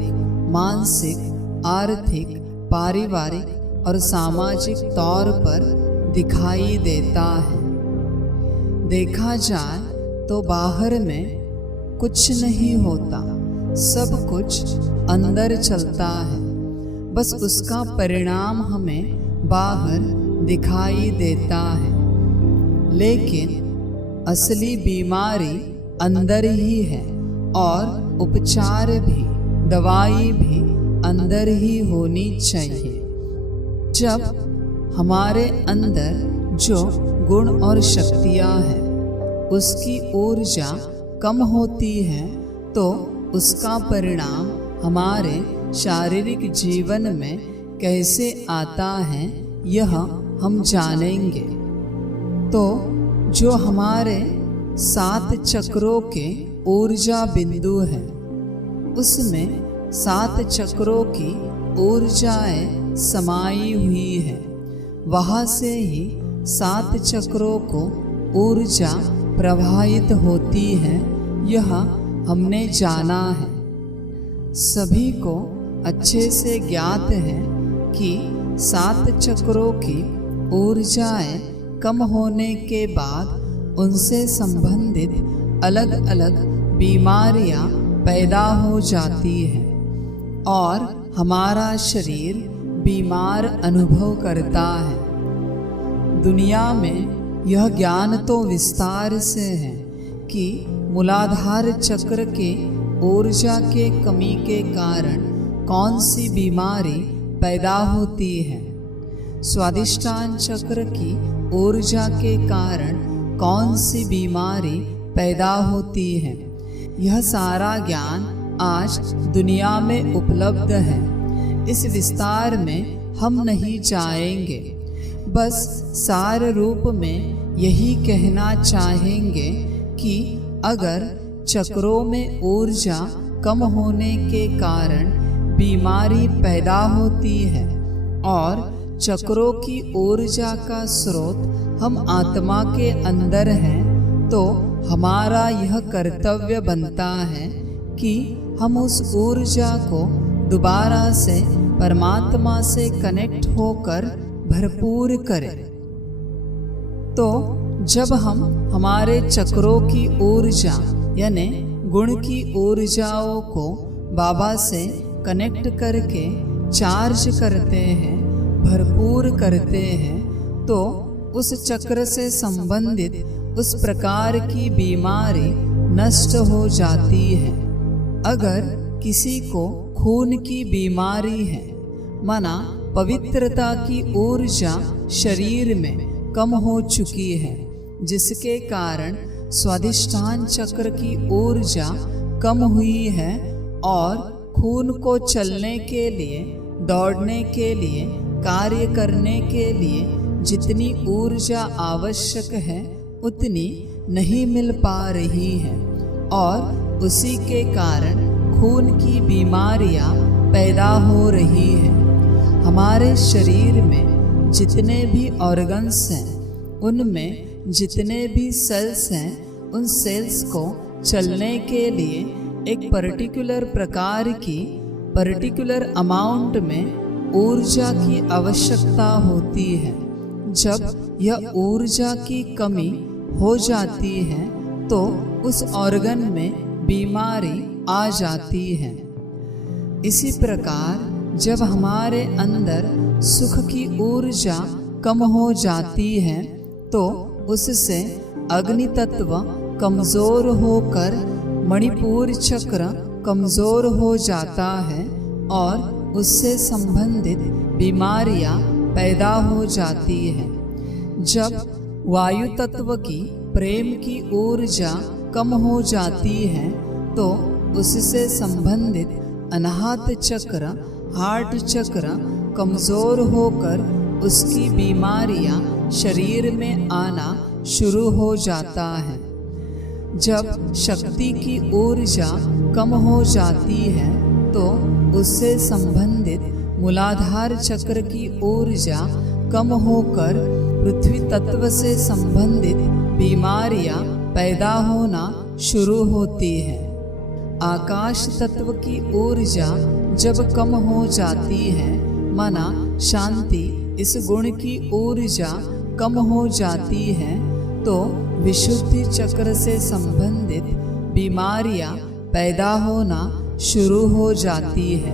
मानसिक, आर्थिक, पारिवारिक और सामाजिक तौर पर दिखाई देता है। देखा जाए तो बाहर में कुछ नहीं होता, सब कुछ अंदर चलता है, बस उसका परिणाम हमें बाहर दिखाई देता है। लेकिन असली बीमारी अंदर ही है और उपचार भी, दवाई भी अंदर ही होनी चाहिए। जब हमारे अंदर जो गुण और शक्तियाँ हैं उसकी ऊर्जा कम होती है, तो उसका परिणाम हमारे शारीरिक जीवन में कैसे आता है यह हम जानेंगे। तो जो हमारे 7 चक्रों के ऊर्जा बिंदु है, उसमें 7 चक्रों की ऊर्जाएं समाई हुई है। वहाँ से ही 7 चक्रों को ऊर्जा प्रवाहित होती है, यह हमने जाना है। सभी को अच्छे से ज्ञात है कि 7 चक्रों की ऊर्जाएं कम होने के बाद उनसे संबंधित अलग अलग बीमारियां पैदा हो जाती हैं और हमारा शरीर बीमार अनुभव करता है। दुनिया में यह ज्ञान तो विस्तार से है कि मूलाधार चक्र के ऊर्जा के कमी के कारण कौन सी बीमारी पैदा होती है, स्वादिष्टान चक्र की ऊर्जा के कारण कौन सी बीमारी पैदा होती है। यह सारा ज्ञान आज दुनिया में उपलब्ध है। इस विस्तार में हम नहीं जाएंगे, बस सार रूप में यही कहना चाहेंगे कि अगर चक्रों में ऊर्जा कम होने के कारण बीमारी पैदा होती है और चक्रों की ऊर्जा का स्रोत हम आत्मा के अंदर हैं, तो हमारा यह कर्तव्य बनता है कि हम उस ऊर्जा को दोबारा से परमात्मा से कनेक्ट होकर भरपूर करें। तो जब हम हमारे चक्रों की ऊर्जा यानी गुण की ऊर्जाओं को बाबा से कनेक्ट करके चार्ज करते हैं, भरपूर करते हैं, तो उस चक्र से संबंधित उस प्रकार की बीमारी नष्ट हो जाती है। अगर किसी को खून की बीमारी है, माना पवित्रता की ऊर्जा शरीर में कम हो चुकी है, जिसके कारण स्वादिष्टान चक्र की ऊर्जा कम हुई है और खून को चलने के लिए, दौड़ने के लिए, कार्य करने के लिए जितनी ऊर्जा आवश्यक है उतनी नहीं मिल पा रही है, और उसी के कारण खून की बीमारियां पैदा हो रही हैं। हमारे शरीर में जितने भी ऑर्गन्स हैं, उनमें जितने भी सेल्स हैं, उन सेल्स को चलने के लिए एक पर्टिकुलर प्रकार की, पर्टिकुलर अमाउंट में ऊर्जा की आवश्यकता होती है। जब यह ऊर्जा की कमी हो जाती है तो उस ऑर्गन में बीमारी आ जाती है। इसी प्रकार जब हमारे अंदर सुख की ऊर्जा कम हो जाती है तो उससे अग्नि तत्व कमजोर होकर मणिपुर चक्र कमजोर हो जाता है और उससे संबंधित बीमारियां पैदा हो जाती हैं। जब वायु तत्व की प्रेम की ऊर्जा कम हो जाती है तो उससे संबंधित अनाहत चक्र, हार्ट चक्र कमजोर होकर उसकी बीमारियां शरीर में आना शुरू हो जाता है। जब शक्ति की ऊर्जा कम हो जाती है तो उससे संबंधित मूलाधार चक्र की ऊर्जा कम होकर पृथ्वी तत्व से संबंधित बीमारियां पैदा होना शुरू होती है। आकाश तत्व की ऊर्जा जब कम हो जाती है, माना शांति इस गुण की ऊर्जा कम हो जाती है, तो विशुद्धि चक्र से संबंधित बीमारियां पैदा होना शुरू हो जाती है।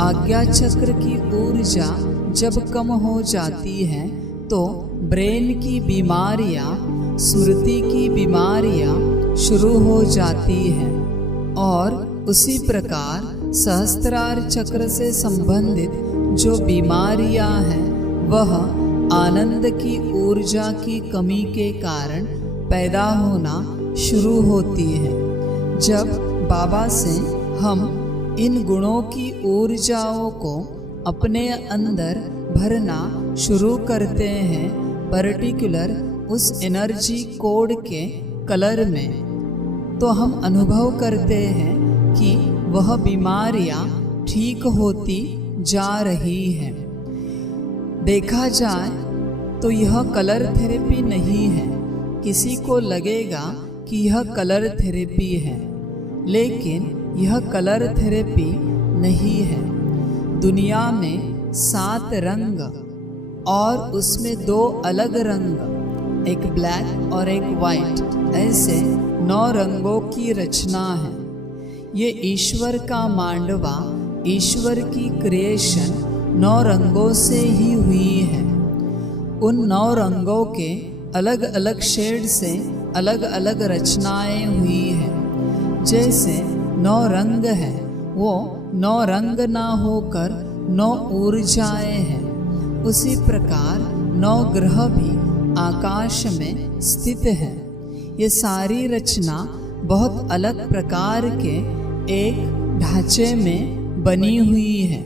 आज्ञा चक्र की ऊर्जा जब कम हो जाती है तो ब्रेन की बीमारियां, सुरती की बीमारियां शुरू हो जाती हैं, और उसी प्रकार सहस्त्रार चक्र से संबंधित जो बीमारियां हैं वह आनंद की ऊर्जा की कमी के कारण पैदा होना शुरू होती है। जब बाबा से हम इन गुणों की ऊर्जाओं को अपने अंदर भरना शुरू करते हैं, पर्टिकुलर उस एनर्जी कोड के कलर में, तो हम अनुभव करते हैं कि वह बीमारियां ठीक होती जा रही हैं। देखा जाए तो यह कलर थेरेपी नहीं है। किसी को लगेगा कि यह कलर थेरेपी है, लेकिन यह कलर थेरेपी नहीं है। दुनिया में 7 रंग और उसमें 2 अलग रंग, एक ब्लैक और एक वाइट, ऐसे 9 रंगों की रचना है। ये ईश्वर का मांडवा, ईश्वर की क्रिएशन 9 रंगों से ही हुई है। उन 9 रंगों के अलग अलग शेड से अलग अलग रचनाएं हुई हैं। जैसे 9 रंग हैं, वो 9 रंग ना होकर 9 ऊर्जाएं हैं। उसी प्रकार 9 ग्रह भी आकाश में स्थित हैं। ये सारी रचना बहुत अलग प्रकार के एक ढांचे में बनी हुई है।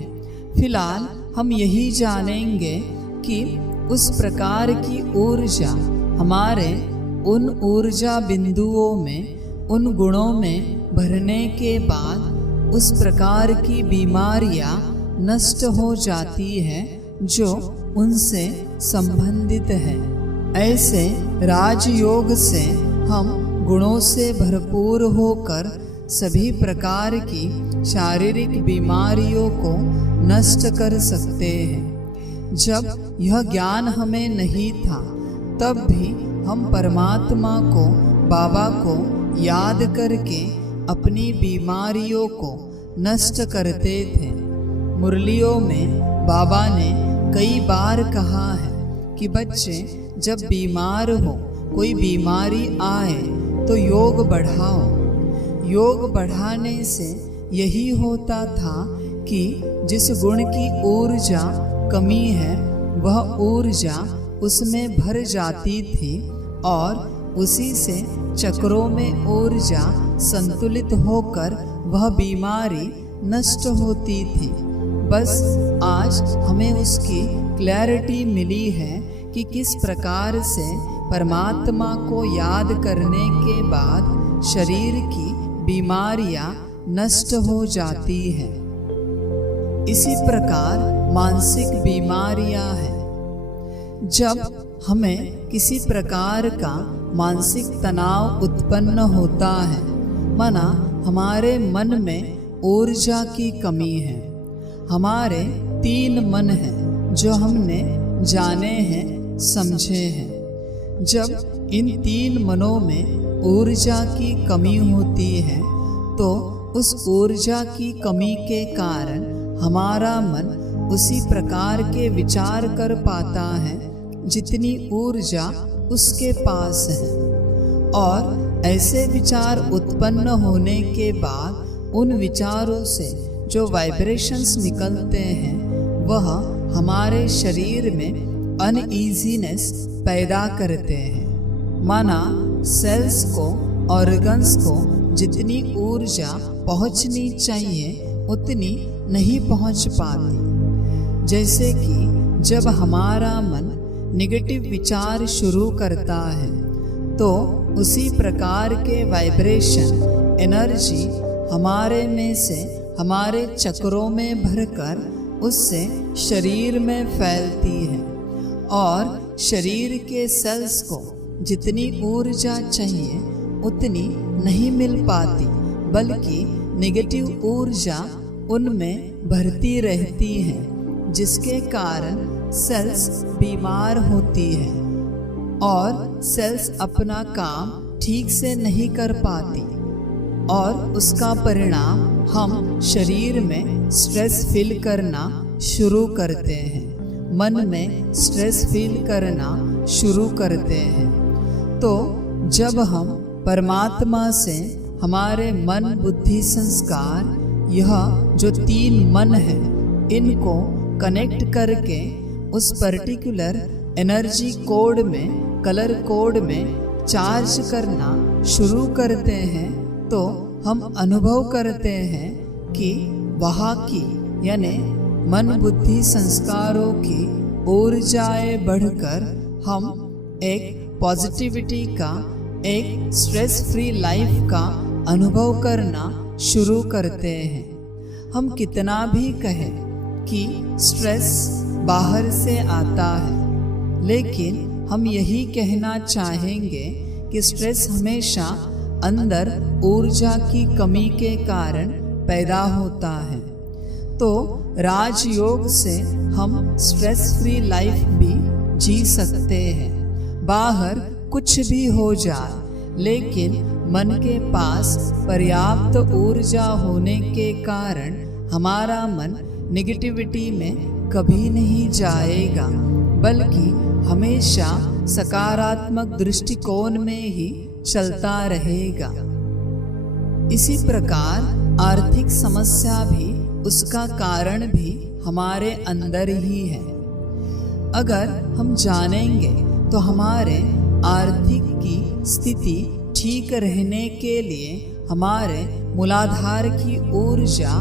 फिलहाल हम यही जानेंगे कि उस प्रकार की ऊर्जा हमारे उन ऊर्जा बिंदुओं में, उन गुणों में भरने के बाद उस प्रकार की बीमारियां नष्ट हो जाती है जो उनसे संबंधित है। ऐसे राजयोग से हम गुणों से भरपूर होकर सभी प्रकार की शारीरिक बीमारियों को नष्ट कर सकते हैं। जब यह ज्ञान हमें नहीं था तब भी हम परमात्मा को, बाबा को याद करके अपनी बीमारियों को नष्ट करते थे। मुरलियों में बाबा ने कई बार कहा है कि बच्चे जब बीमार हो, कोई बीमारी आए तो योग बढ़ाओ। योग बढ़ाने से यही होता था कि जिस गुण की ऊर्जा कमी है वह ऊर्जा उसमें भर जाती थी और उसी से चक्रों में ऊर्जा संतुलित होकर वह बीमारी नष्ट होती थी। बस आज हमें उसकी क्लैरिटी मिली है कि किस प्रकार से परमात्मा को याद करने के बाद शरीर की बीमारियां नष्ट हो जाती हैं। इसी प्रकार मानसिक बीमारियां हैं। जब हमें किसी प्रकार का मानसिक तनाव उत्पन्न होता है, माना हमारे मन में ऊर्जा की कमी है। हमारे 3 मन हैं जो हमने जाने हैं, समझे हैं। जब इन 3 मनों में ऊर्जा की कमी होती है तो उस ऊर्जा की कमी के कारण हमारा मन उसी प्रकार के विचार कर पाता है जितनी ऊर्जा उसके पास है। और ऐसे विचार उत्पन्न होने के बाद उन विचारों से जो वाइब्रेशंस निकलते हैं वह हमारे शरीर में अनईजीनेस पैदा करते हैं। माना सेल्स को, ऑर्गन्स को जितनी ऊर्जा पहुंचनी चाहिए उतनी नहीं पहुंच पाती। जैसे कि जब हमारा मन नेगेटिव विचार शुरू करता है तो उसी प्रकार के वाइब्रेशन, एनर्जी हमारे में से हमारे चक्रों में भरकर उससे शरीर में फैलती है और शरीर के सेल्स को जितनी ऊर्जा चाहिए उतनी नहीं मिल पाती, बल्कि नेगेटिव ऊर्जा उनमें भरती रहती है, जिसके कारण सेल्स बीमार होती है और सेल्स अपना काम ठीक से नहीं कर पाती और उसका परिणाम हम शरीर में स्ट्रेस फील करना शुरू करते हैं, मन में स्ट्रेस फील करना शुरू करते हैं। तो जब हम परमात्मा से हमारे मन, बुद्धि, संस्कार, यह जो 3 मन है, इनको कनेक्ट करके उस पर्टिकुलर एनर्जी कोड में, कलर कोड में चार्ज करना शुरू करते हैं तो हम अनुभव करते हैं कि वहाँ की यानी मन, बुद्धि, संस्कारों की ऊर्जाएं बढ़कर हम एक पॉजिटिविटी का, एक स्ट्रेस फ्री लाइफ का अनुभव करना शुरू करते हैं। हम कितना भी कहें कि स्ट्रेस बाहर से आता है, लेकिन हम यही कहना चाहेंगे कि स्ट्रेस हमेशा अंदर ऊर्जा की कमी के कारण पैदा होता है। तो राजयोग से हम स्ट्रेस फ्री लाइफ भी जी सकते हैं। बाहर कुछ भी हो जाए, लेकिन मन के पास पर्याप्त ऊर्जा होने के कारण हमारा मन नेगेटिविटी में कभी नहीं जाएगा, बल्कि हमेशा सकारात्मक दृष्टिकोण में ही चलता रहेगा। इसी प्रकार आर्थिक समस्या भी, उसका कारण भी हमारे अंदर ही है। अगर हम जानेंगे तो हमारे आर्थिक की स्थिति ठीक रहने के लिए हमारे मूलाधार की ऊर्जा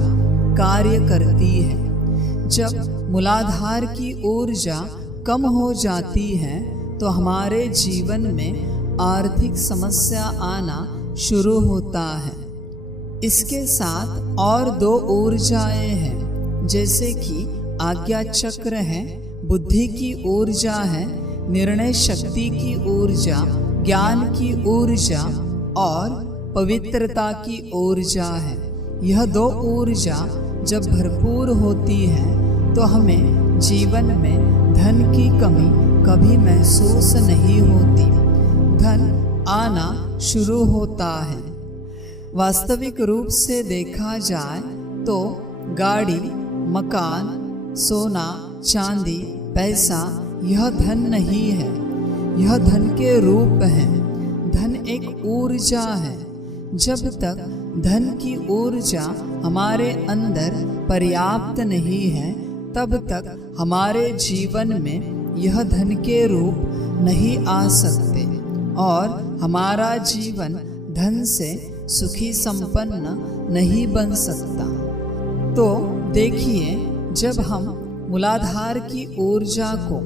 कार्य करती है। जब मूलाधार की ऊर्जा कम हो जाती है तो हमारे जीवन में आर्थिक समस्या आना शुरू होता है। इसके साथ और 2 ऊर्जाएं हैं, जैसे कि आज्ञा चक्र है, बुद्धि की ऊर्जा है, निर्णय शक्ति की ऊर्जा, ज्ञान की ऊर्जा और पवित्रता की ऊर्जा है। यह 2 ऊर्जा जब भरपूर होती है तो हमें जीवन में धन की कमी कभी महसूस नहीं होती। धन आना शुरू होता है। वास्तविक रूप से देखा जाए तो गाड़ी, मकान, सोना, चांदी, पैसा यह धन नहीं है, यह धन के रूप है। धन एक ऊर्जा है। जब तक धन की ऊर्जा हमारे अंदर पर्याप्त नहीं है, तब तक हमारे जीवन में यह धन के रूप नहीं आ सकते और हमारा जीवन धन से सुखी संपन्न नहीं बन सकता। तो देखिए, जब हम मूलाधार की ऊर्जा को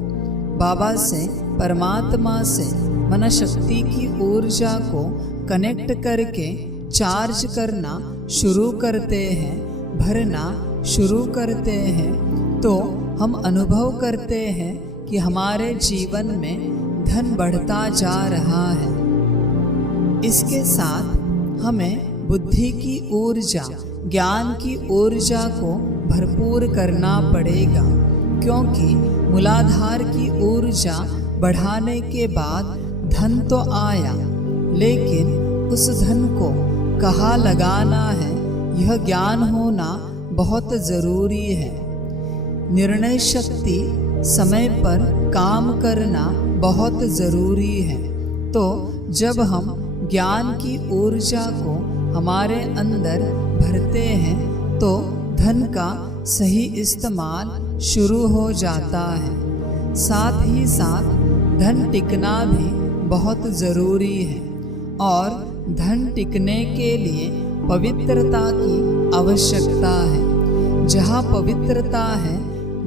बाबा से, परमात्मा से, मन शक्ति की ऊर्जा को कनेक्ट करके चार्ज करना शुरू करते हैं, भरना शुरू करते हैं, तो हम अनुभव करते हैं कि हमारे जीवन में धन बढ़ता जा रहा है। इसके साथ हमें बुद्धि की ऊर्जा, ज्ञान की ऊर्जा को भरपूर करना पड़ेगा, क्योंकि मूलाधार की ऊर्जा बढ़ाने के बाद धन तो आया, लेकिन उस धन को कहाँ लगाना है, यह ज्ञान होना बहुत ज़रूरी है। निर्णय शक्ति, समय पर काम करना बहुत ज़रूरी है। तो जब हम ज्ञान की ऊर्जा को हमारे अंदर भरते हैं तो धन का सही इस्तेमाल शुरू हो जाता है। साथ ही साथ धन टिकना भी बहुत ज़रूरी है, और धन टिकने के लिए पवित्रता की आवश्यकता है। जहाँ पवित्रता है,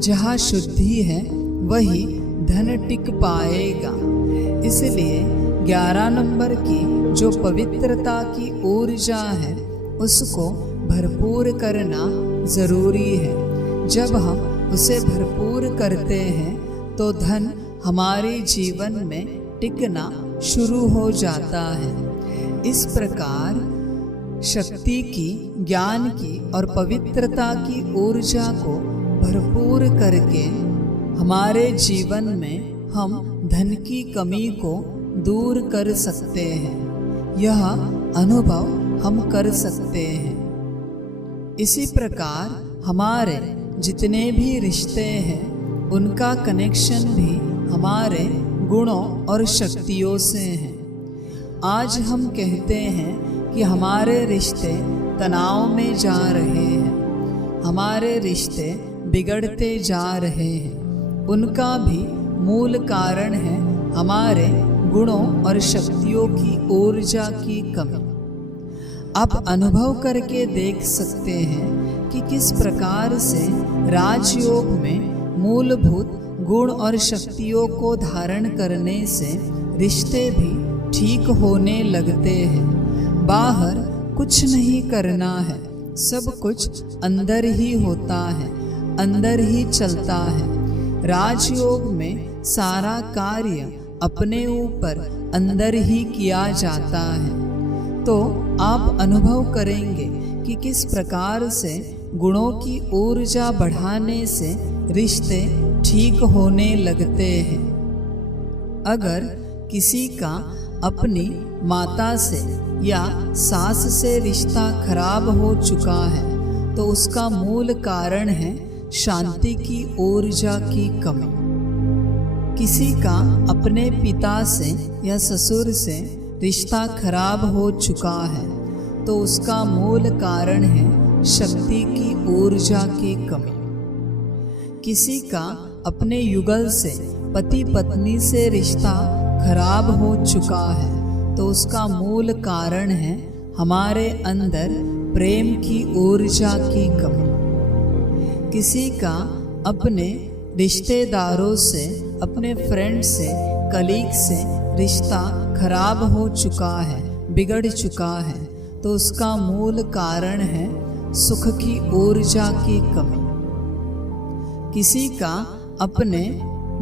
जहाँ शुद्धि है, वही धन टिक पाएगा। इसलिए 11 नंबर की जो पवित्रता की ऊर्जा है, उसको भरपूर करना ज़रूरी है। जब हम उसे भरपूर करते हैं तो धन हमारे जीवन में टिकना शुरू हो जाता है। इस प्रकार शक्ति की, ज्ञान की और पवित्रता की ऊर्जा को भरपूर करके हमारे जीवन में हम धन की कमी को दूर कर सकते हैं। यह अनुभव हम कर सकते हैं। इसी प्रकार हमारे जितने भी रिश्ते हैं, उनका कनेक्शन भी हमारे गुणों और शक्तियों से है। आज हम कहते हैं कि हमारे रिश्ते तनाव में जा रहे हैं, हमारे रिश्ते बिगड़ते जा रहे हैं। उनका भी मूल कारण है हमारे गुणों और शक्तियों की ऊर्जा की कमी। आप अनुभव करके देख सकते हैं कि किस प्रकार से राजयोग में मूलभूत गुण और शक्तियों को धारण करने से रिश्ते भी ठीक होने लगते हैं। बाहर कुछ नहीं करना है, सब कुछ अंदर ही होता है, अंदर ही चलता है। राजयोग में सारा कार्य अपने ऊपर अंदर ही किया जाता है। तो आप अनुभव करेंगे कि किस प्रकार से गुणों की ऊर्जा बढ़ाने से रिश्ते ठीक होने लगते हैं। अगर किसी का अपनी माता से या सास से रिश्ता खराब हो चुका है तो उसका मूल कारण है शांति की ऊर्जा की कमी। किसी का अपने पिता से या ससुर से रिश्ता खराब हो चुका है तो उसका मूल कारण है शक्ति की ऊर्जा की कमी। किसी का अपने युगल से, पति पत्नी से रिश्ता खराब हो चुका है तो उसका मूल कारण है हमारे अंदर प्रेम की ऊर्जा की कमी। किसी का अपने रिश्तेदारों से, अपने फ्रेंड से, कलीग से रिश्ता खराब हो चुका है, बिगड़ चुका है तो उसका मूल कारण है सुख की ऊर्जा की कमी। किसी का अपने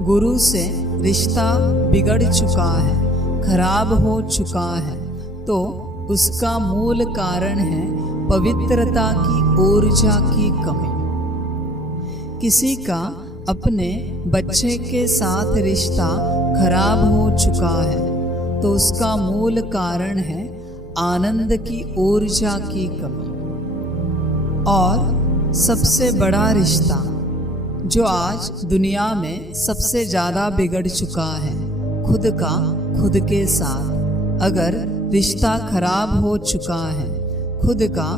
गुरु से रिश्ता बिगड़ चुका है, खराब हो चुका है तो उसका मूल कारण है पवित्रता की ऊर्जा की कमी। किसी का अपने बच्चे के साथ रिश्ता खराब हो चुका है तो उसका मूल कारण है आनंद की ऊर्जा की कमी। और सबसे बड़ा रिश्ता जो आज दुनिया में सबसे ज़्यादा बिगड़ चुका है, खुद का खुद के साथ। अगर रिश्ता खराब हो चुका है, खुद का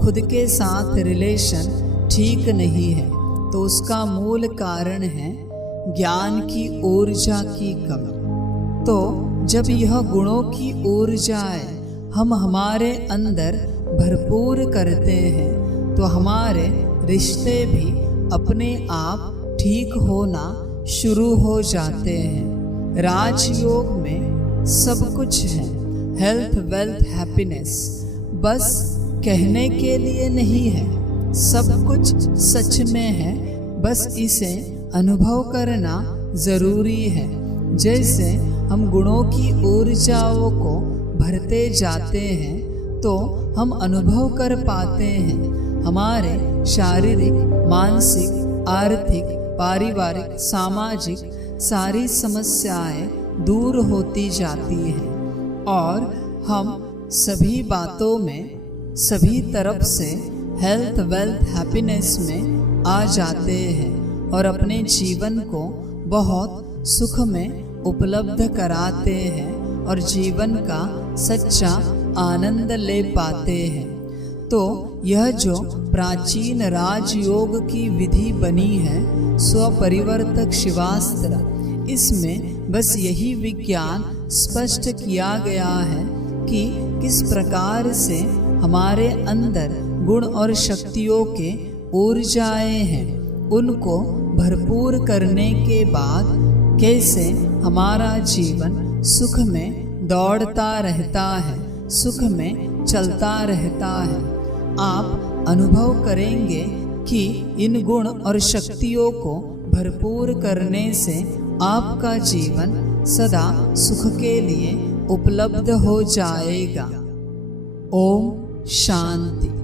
खुद के साथ रिलेशन ठीक नहीं है तो उसका मूल कारण है ज्ञान की ऊर्जा की कमी। तो जब यह गुणों की ऊर्जाएं हम हमारे अंदर भरपूर करते हैं तो हमारे रिश्ते भी अपने आप ठीक होना शुरू हो जाते हैं। राजयोग में सब कुछ है, हेल्थ, वेल्थ, हैप्पीनेस, बस कहने के लिए नहीं है। सब कुछ सच में है, बस इसे अनुभव करना जरूरी है। जैसे हम गुणों की ऊर्जाओं को भरते जाते हैं तो हम अनुभव कर पाते हैं। हमारे शारीरिक, मानसिक, आर्थिक, पारिवारिक, सामाजिक सारी समस्याएं दूर होती जाती हैं और हम सभी बातों में, सभी तरफ से हेल्थ, वेल्थ, हैप्पीनेस में आ जाते हैं और अपने जीवन को बहुत सुख में उपलब्ध कराते हैं और जीवन का सच्चा आनंद ले पाते हैं। तो यह जो प्राचीन राजयोग की विधि बनी है, स्वपरिवर्तक शिवास्त्र, इसमें बस यही विज्ञान स्पष्ट किया गया है कि किस प्रकार से हमारे अंदर गुण और शक्तियों के ऊर्जाएं हैं, उनको भरपूर करने के बाद कैसे हमारा जीवन सुख में दौड़ता रहता है, सुख में चलता रहता है। आप अनुभव करेंगे कि इन गुण और शक्तियों को भरपूर करने से आपका जीवन सदा सुख के लिए उपलब्ध हो जाएगा। ओम शांति।